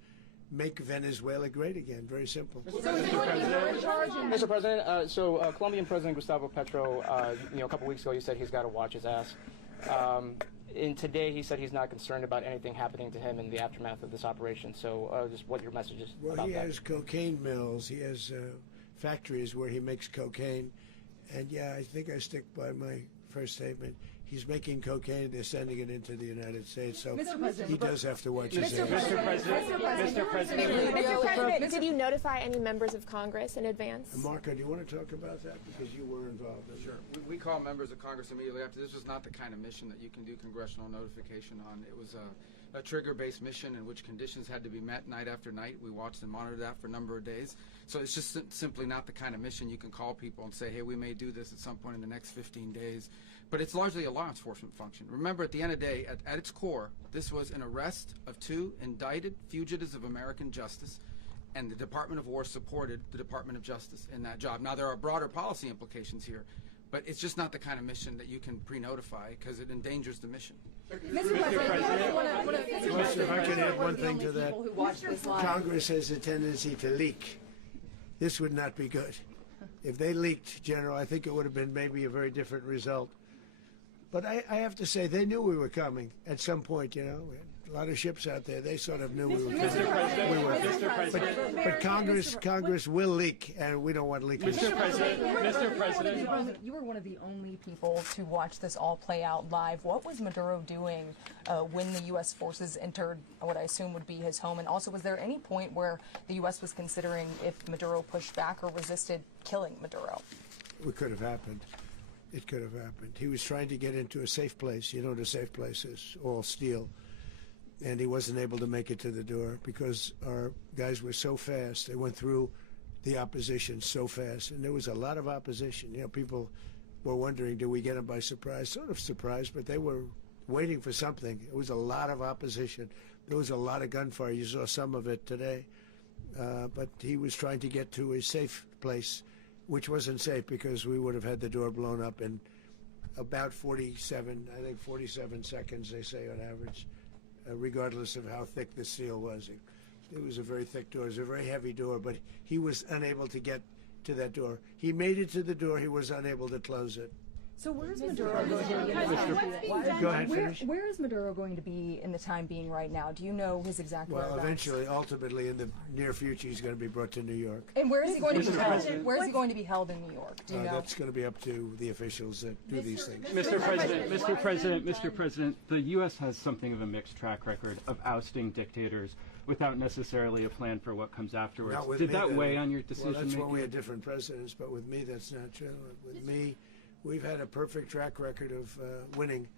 make Venezuela great again. Very simple. Mr. President, Colombian President Gustavo Petro, a couple weeks ago, you said he's got to watch his ass. And today he said he's not concerned about anything happening to him in the aftermath of this operation. So just what your message is Well, about he that. has cocaine mills. He has factories where he makes cocaine. And yeah, I think I stick by my first statement. He's making cocaine. They're sending it into the United States. So he does have to watch his ass. Mr. President, did you notify any members of Congress in advance? Marco, do you want to talk about that? Because you were involved in Sure. We call members of Congress immediately after. This was not the kind of mission that you can do congressional notification on. It was a trigger-based mission in which conditions had to be met night after night. We watched and monitored that for a number of days. So it's just simply not the kind of mission you can call people and say, hey, we may do this at some point in the next 15 days. But it's largely a law enforcement function. Remember, at the end of the day, at its core, this was an arrest of 2 indicted fugitives of American justice, and the Department of War supported the Department of Justice in that job. Now, there are broader policy implications here, but it's just not the kind of mission that you can pre-notify because it endangers the mission. Mr. President, if I can add one thing to that. Congress has a tendency to leak. This would not be good. If they leaked, General, I think it would have been maybe a very different result. But I have to say, they knew we were coming at some point, We had a lot of ships out there. They sort of knew we were coming. But Congress will leak, and we don't want leakage. Mr. President, you were one of the only people to watch this all play out live. What was Maduro doing when the U.S. forces entered what I assume would be his home? And also, was there any point where the U.S. was considering, if Maduro pushed back or resisted, killing Maduro? It could have happened. It could have happened. He was trying to get into a safe place. You know what a safe place is, all steel. And he wasn't able to make it to the door because our guys were so fast. They went through the opposition so fast. And there was a lot of opposition. People were wondering, do we get them by surprise? Sort of surprised, but they were waiting for something. It was a lot of opposition. There was a lot of gunfire. You saw some of it today. But he was trying to get to a safe place, which wasn't safe because we would have had the door blown up in about 47 seconds, they say on average, regardless of how thick the steel was. It was a very thick door. It was a very heavy door, but he was unable to get to that door. He made it to the door. He was unable to close it. So where's Maduro going to be? Go ahead, finish. Where is Maduro going to be in the time being right now? Do you know his exact whereabouts? Well, eventually, ultimately, in the near future, he's going to be brought to New York. And where is he going to be held? Where is he going to be held in New York? Do you know? That's going to be up to the officials that do these things. Mr. President, the U.S. has something of a mixed track record of ousting dictators without necessarily a plan for what comes afterwards. Did that weigh on your decision making? Well, that's why we had making? different presidents, but with me, that's not true. With me, we've had a perfect track record of winning.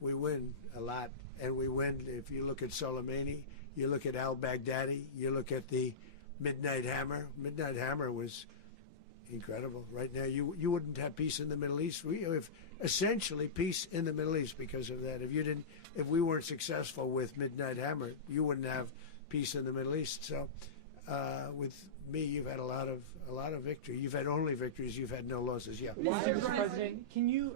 We win a lot, and we win. If you look at Soleimani, you look at al-Baghdadi, you look at the Midnight Hammer. Midnight Hammer was incredible. Right now, you wouldn't have peace in the Middle East. We have essentially peace in the Middle East because of that. If we weren't successful with Midnight Hammer, you wouldn't have peace in the Middle East. So, with me, you've had a lot of victory. You've had only victories. You've had no losses. Yeah. Mr. President, can you?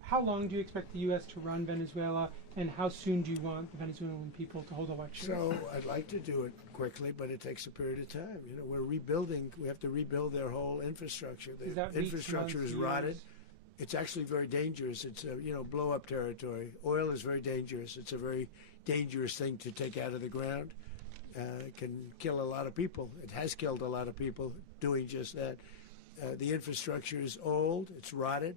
How long do you expect the U.S. to run Venezuela, and how soon do you want the Venezuelan people to hold elections? So I'd like to do it quickly, but it takes a period of time. We're rebuilding. We have to rebuild their whole infrastructure. The infrastructure is rotted. it's actually very dangerous. It's blow-up territory. Oil is very dangerous. It's a very dangerous thing to take out of the ground. It can kill a lot of people. It has killed a lot of people doing just that. The infrastructure is old. It's rotted.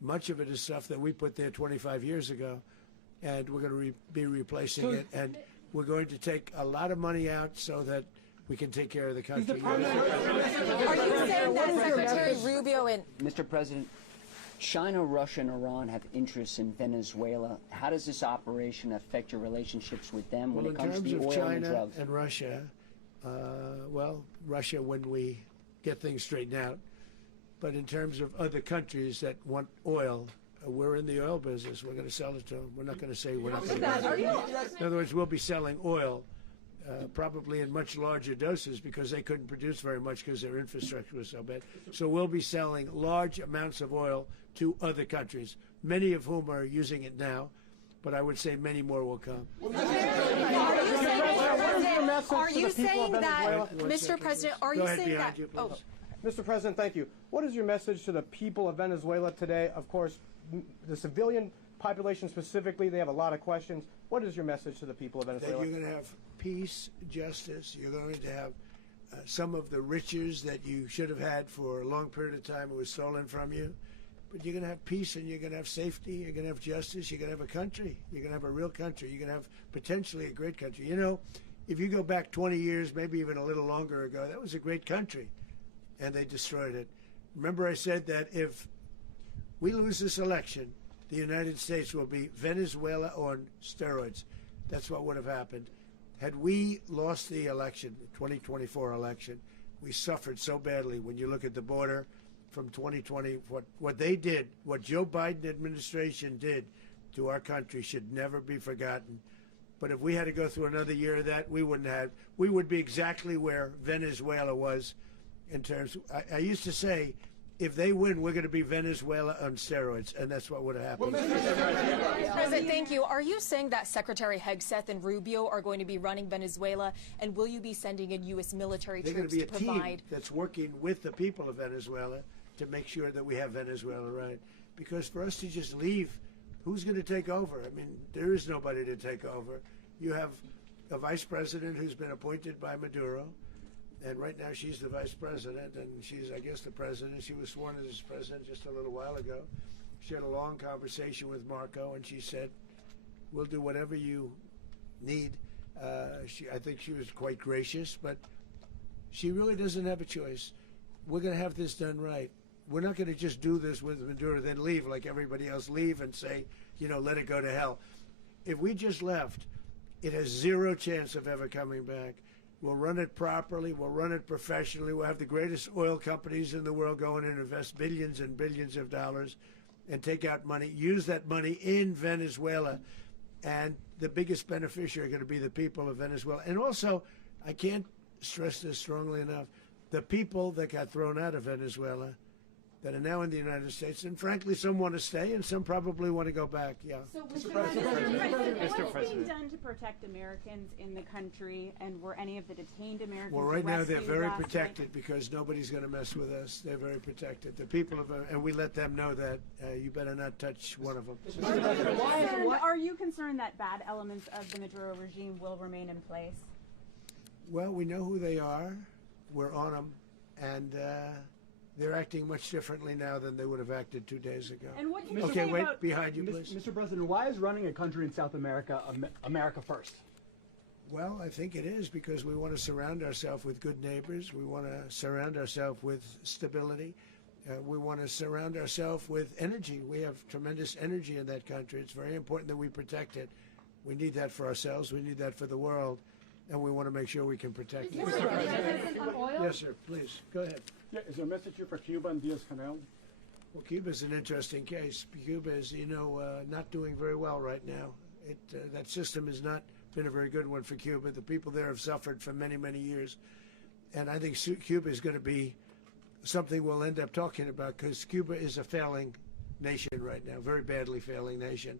Much of it is stuff that we put there 25 years ago, and we're going to be replacing it. And we're going to take a lot of money out so that we can take care of the country. Are you saying that Secretary Rubio and Mr. President, China, Russia, and Iran have interests in Venezuela. How does this operation affect your relationships with them when it comes to the oil and drugs? In terms of China and Russia, Russia when we get things straightened out. But in terms of other countries that want oil, we're in the oil business. We're going to sell it to them. We're not going to say we're not going to. In other words, we'll be selling oil, probably in much larger doses because they couldn't produce very much because their infrastructure was so bad. So we'll be selling large amounts of oil to other countries, many of whom are using it now, but I would say many more will come. Are you saying that, Mr. President, are you saying that? Oh. Mr. President, thank you. What is your message to the people of Venezuela today? Of course, the civilian population specifically, they have a lot of questions. What is your message to the people of Venezuela? That you're going to have peace, justice. You're going to have some of the riches that you should have had for a long period of time. It was stolen from you. But you're going to have peace and you're going to have safety. You're going to have justice. You're going to have a country. You're going to have a real country. You're going to have potentially a great country. You know, if you go back 20 years, maybe even a little longer ago, that was a great country. And they destroyed it. Remember I said that if we lose this election, the United States will be Venezuela on steroids. That's what would have happened. Had we lost the election, the 2024 election, we suffered so badly. When you look at the border from 2020, what they did, what Joe Biden administration did to our country should never be forgotten. But if we had to go through another year of that, we would be exactly where Venezuela was in terms, I used to say, if they win, we're going to be Venezuela on steroids, and that's what would have happened. President, thank you. Are you saying that Secretary Hegseth and Rubio are going to be running Venezuela, and will you be sending in U.S. military troops to provide? They're going to be a team that's working with the people of Venezuela to make sure that we have Venezuela right. Because for us to just leave, who's going to take over? I mean, there is nobody to take over. You have a vice president who's been appointed by Maduro. And right now she's the vice president, and she's, I guess, the president. She was sworn as president just a little while ago. She had a long conversation with Marco, and she said, we'll do whatever you need. I think she was quite gracious, but she really doesn't have a choice. We're going to have this done right. We're not going to just do this with Maduro, then leave like everybody else, leave and say, let it go to hell. If we just left, it has zero chance of ever coming back. We'll run it properly. We'll run it professionally. We'll have the greatest oil companies in the world go in and invest billions and billions of dollars and take out money, use that money in Venezuela. And the biggest beneficiary are going to be the people of Venezuela. And also, I can't stress this strongly enough, the people that got thrown out of Venezuela that are now in the United States, and frankly, some want to stay, and some probably want to go back. Yeah. So, Mr. President, what is being done to protect Americans in the country, and were any of the detained Americans Well, right now they're very last protected night? because nobody's going to mess with us. They're very protected. The people of, and we let them know that you better not touch one of them. Are you concerned that bad elements of the Maduro regime will remain in place? Well, we know who they are. We're on them, and they're acting much differently now than they would have acted 2 days ago. And what can you okay, say wait, about behind you, please. Mr. President, why is running a country in South America America first? Well, I think it is because we want to surround ourselves with good neighbors. We want to surround ourselves with stability. We want to surround ourselves with energy. We have tremendous energy in that country. It's very important that we protect it. We need that for ourselves. We need that for the world. And we want to make sure we can protect it. Yes, sir. Please, go ahead. Yeah, is there a message here for Cuba and Diaz-Canel? Well, Cuba is an interesting case. Cuba is, not doing very well right now. That system has not been a very good one for Cuba. The people there have suffered for many, many years. And I think Cuba is going to be something we'll end up talking about because Cuba is a failing nation right now, very badly failing nation.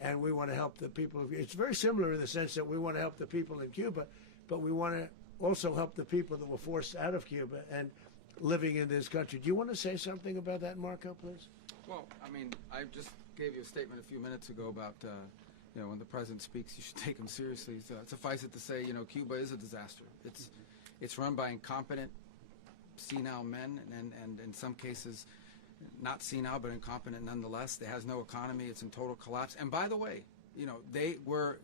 And we want to help the people. It's very similar in the sense that we want to help the people in Cuba, but we want to also help the people that were forced out of Cuba and living in this country. Do you want to say something about that, Marco, please? Well, I mean, I just gave you a statement a few minutes ago about, when the president speaks, you should take him seriously. So suffice it to say, Cuba is a disaster. It's run by incompetent, senile men, and in some cases, not senile, but incompetent nonetheless. It has no economy. It's in total collapse. And by the way, they were,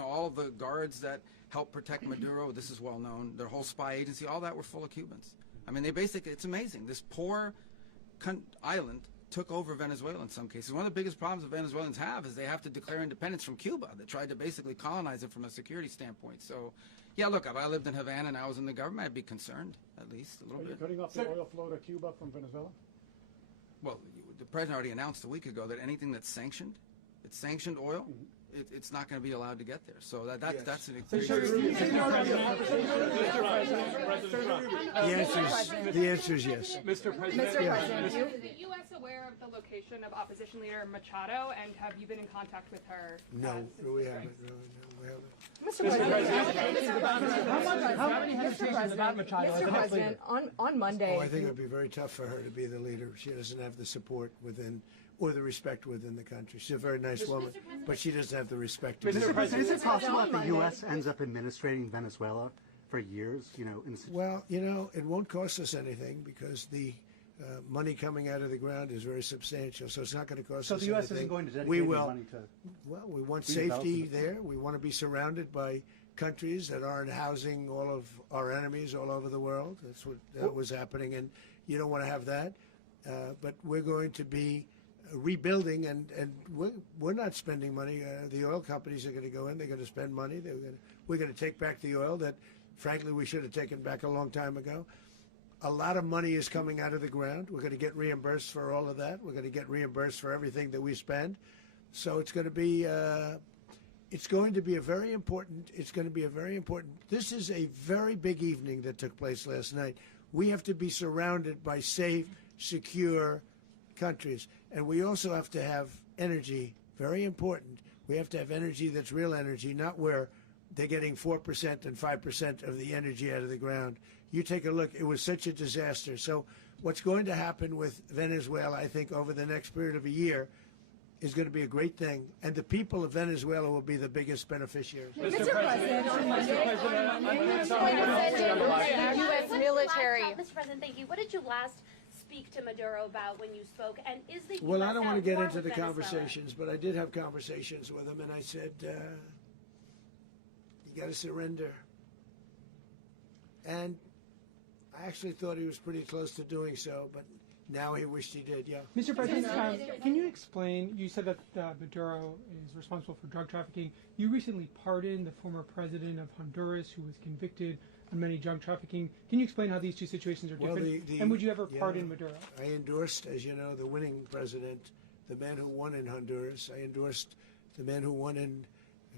all of the guards that helped protect Maduro, this is well known, their whole spy agency, all that were full of Cubans. I mean, they basically, it's amazing. This poor island took over Venezuela in some cases. One of the biggest problems the Venezuelans have is they have to declare independence from Cuba. They tried to basically colonize it from a security standpoint. So, yeah, look, if I lived in Havana and I was in the government, I'd be concerned, at least a little bit. Are you cutting off the oil flow to Cuba from Venezuela? Well, the president already announced a week ago that anything that's sanctioned, it's sanctioned oil, it's not going to be allowed to get there. So that's an The answer is yes. Mr. President, Yes. is the U.S. aware of the location of opposition leader Machado, and have you been in contact with her? No, we haven't. No, we haven't. Mr. President, on Monday. Oh, I think it would be very tough for her to be the leader. She doesn't have the support within, or the respect within the country. She's a very nice woman, but she doesn't have the respect. Mr. President, is it possible that the U.S. ends up administrating Venezuela for years? Well, it won't cost us anything because the money coming out of the ground is very substantial, so it's not going to cost us anything. So the U.S. isn't going to dedicate any money to... Well, we want safety there. We want to be surrounded by countries that aren't housing all of our enemies all over the world. That's what was happening, and you don't want to have that. But we're going to be rebuilding, and we're not spending money. The oil companies are going to go in. They're going to spend money. We're going to take back the oil that, frankly, we should have taken back a long time ago. A lot of money is coming out of the ground. We're going to get reimbursed for all of that. We're going to get reimbursed for everything that we spend. So it's going to be a very important. This is a very big evening that took place last night. We have to be surrounded by safe, secure countries, and we also have to have energy. Very important. We have to have energy that's real energy, not where they're getting 4% and 5% of the energy out of the ground. You take a look, it was such a disaster. So what's going to happen with Venezuela, I think, over the next period of a year is going to be a great thing. And the people of Venezuela will be the biggest beneficiaries. Mr. President, on Monday, U.S. military. Mr. President, thank you. What did you last speak to Maduro about when you spoke? And is the Well, US I don't want to at get war into with the Venezuela? conversations, but I did have conversations with him, and I said, you got to surrender. And I actually thought he was pretty close to doing so, but now he wished he did, yeah. Mr. President, can you explain, you said that Maduro is responsible for drug trafficking. You recently pardoned the former president of Honduras who was convicted on many drug trafficking. Can you explain how these two situations are different? And would you ever pardon Maduro? I endorsed, as you know, the winning president, the man who won in Honduras. I endorsed the man who won in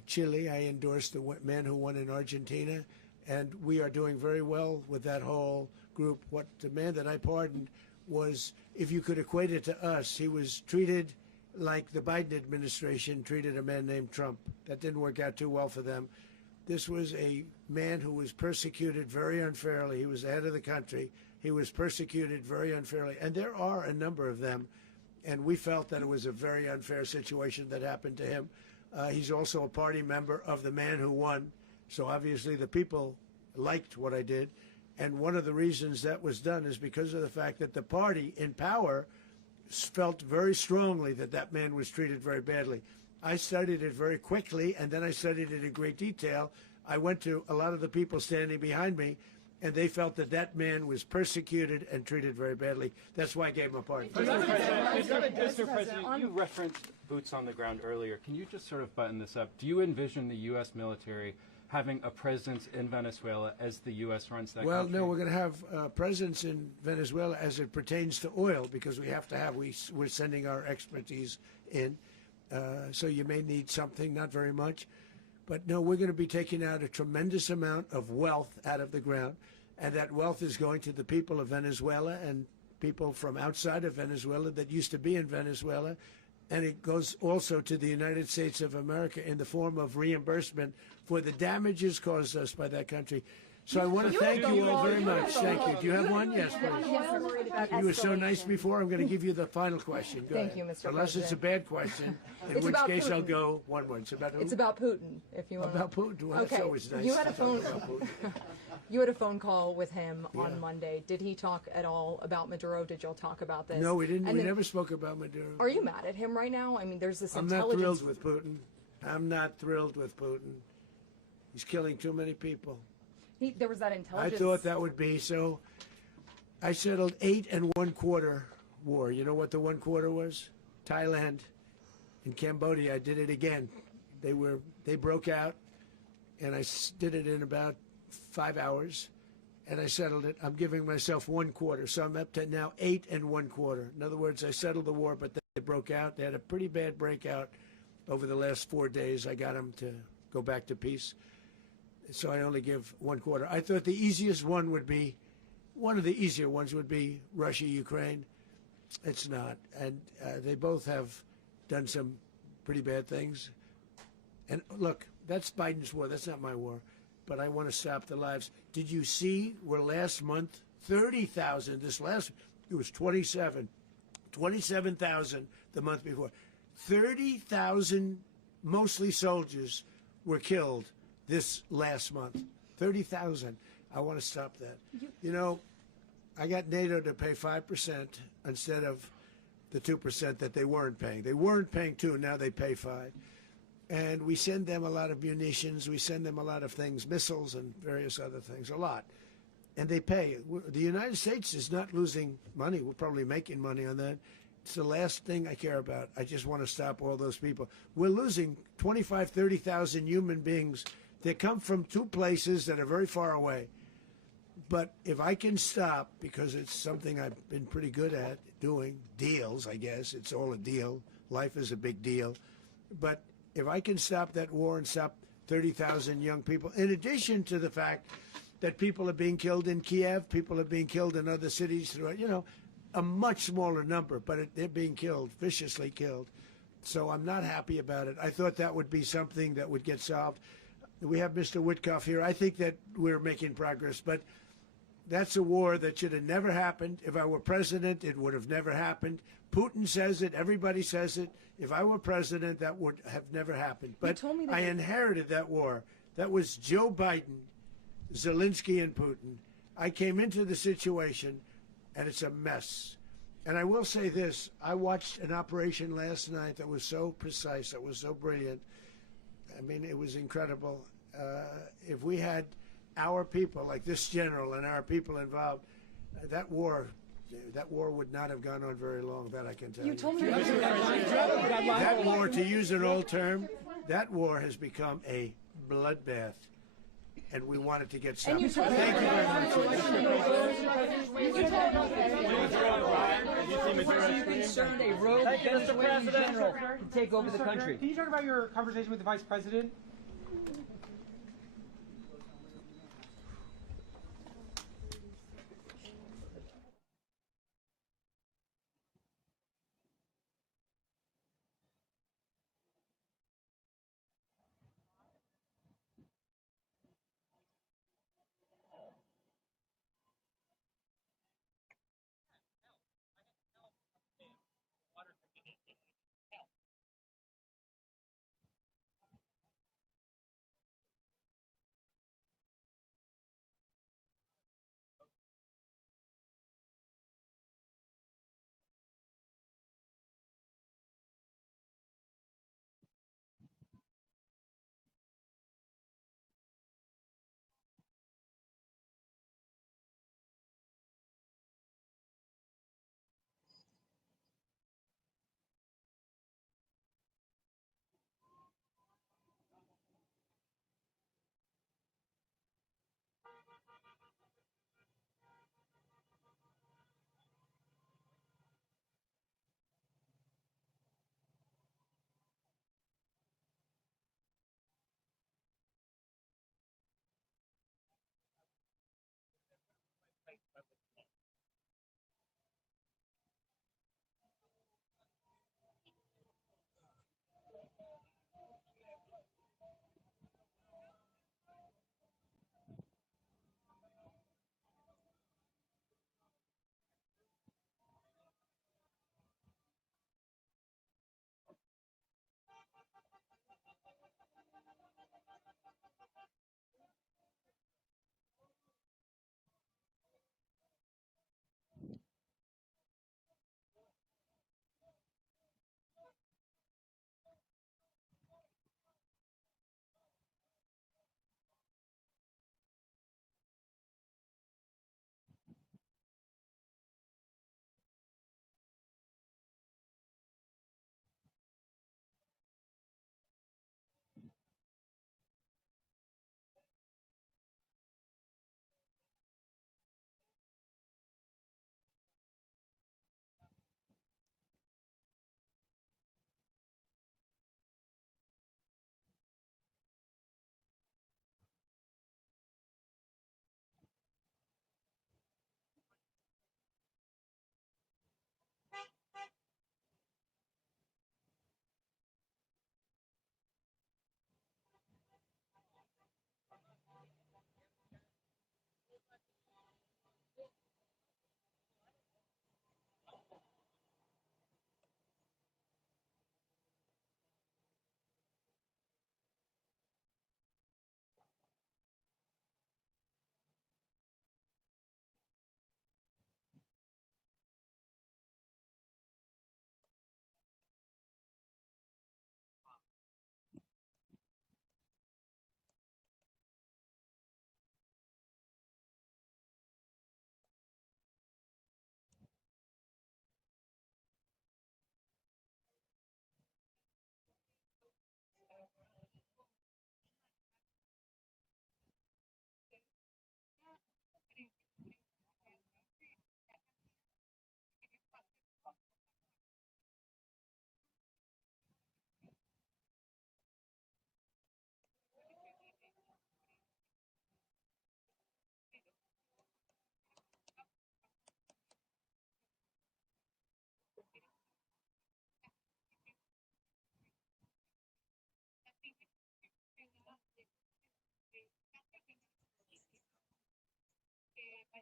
Chile. I endorsed the man who won in Argentina. And we are doing very well with that whole group. What the man that I pardoned was, if you could equate it to us, he was treated like the Biden administration treated a man named Trump. That didn't work out too well for them. This was a man who was persecuted very unfairly. He was the head of the country. He was persecuted very unfairly. And there are a number of them. And we felt that it was a very unfair situation that happened to him. He's also a party member of the man who won. So obviously the people liked what I did. And one of the reasons that was done is because of the fact that the party in power felt very strongly that that man was treated very badly. I studied it very quickly, and then I studied it in great detail. I went to a lot of the people standing behind me, and they felt that that man was persecuted and treated very badly. That's why I gave him a pardon. Mr. President, you referenced boots on the ground earlier. Can you just sort of button this up? Do you envision the U.S. military having a presence in Venezuela as the U.S. runs that country? Well, no, we're going to have a presence in Venezuela as it pertains to oil, because we have to have, we're sending our expertise in. So you may need something, not very much. But no, we're going to be taking out a tremendous amount of wealth out of the ground. And that wealth is going to the people of Venezuela and people from outside of Venezuela that used to be in Venezuela. And it goes also to the United States of America in the form of reimbursement for the damages caused us by that country. So I want to thank you all very much. Thank you. Do you have one? Yes, please. You were so nice before. I'm going to give you the final question. Go Thank ahead. you, Mr. Unless it's a bad question, in It's which about case I'll Putin. go 1-1. It's about who? It's about Putin, if you want. About Putin. Well, Okay. that's always nice. You had a to talk phone. about Putin. You had a phone call with him Yeah. on Monday. Did he talk at all about Maduro? Did y'all talk about this? No, we didn't. And We then- never spoke about Maduro. Are you mad at him right now? I mean, there's this I'm not intelligence. thrilled with Putin. I'm not thrilled with Putin. He's killing too many people. There was that I intelligence. thought that would be so. I settled 8 1/4 war. You know what the 1/4 was? Thailand and Cambodia. I did it again. They broke out, and I did it in about 5 hours, and I settled it. I'm giving myself 1/4, so I'm up to now 8 1/4. In other words, I settled the war, but they broke out. They had a pretty bad breakout over the last 4 days. I got them to go back to peace. So I only give 1/4. I thought the easiest one would be, one of the easier ones would be Russia, Ukraine. It's not. And they both have done some pretty bad things. And look, that's Biden's war. That's not my war. But I want to stop the lives. Did you see where last month, 30,000, it was 27,000 the month before. 30,000, mostly soldiers, were killed this last month. 30,000. I want to stop that. You know, I got NATO to pay 5% instead of the 2% that they weren't paying. They weren't paying 2, now they pay 5. And we send them a lot of munitions, we send them a lot of things, missiles and various other things, a lot. And they pay. The United States is not losing money. We're probably making money on that. It's the last thing I care about. I just want to stop all those people. We're losing 25, 30,000 human beings that come from 2 places that are very far away. But if I can stop, because it's something I've been pretty good at doing, deals, I guess. It's all a deal. Life is a big deal. But if I can stop that war and stop 30,000 young people, in addition to the fact that people are being killed in Kiev, people are being killed in other cities throughout, you know, a much smaller number, but they're being killed, viciously killed. So I'm not happy about it. I thought that would be something that would get solved. We have Mr. Witkoff here. I think that we're making progress, but that's a war that should have never happened. If I were president, it would have never happened. Putin says it. Everybody says it. If I were president, that would have never happened. But I inherited that war. That was Joe Biden, Zelensky, and Putin. I came into the situation, and it's a mess. And I will say this. I watched an operation last night that was so precise, that was so brilliant. I mean, it was incredible. If we had our people, like this general, and our people involved, that war would not have gone on very long, that I can tell you. You told me That war, to use an old term, that war has become a bloodbath. And we want it to get stopped. Thank you very much. Are you concerned a rogue Venezuelan general can take over the country? Can you talk about your conversation with the vice president?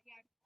yeah.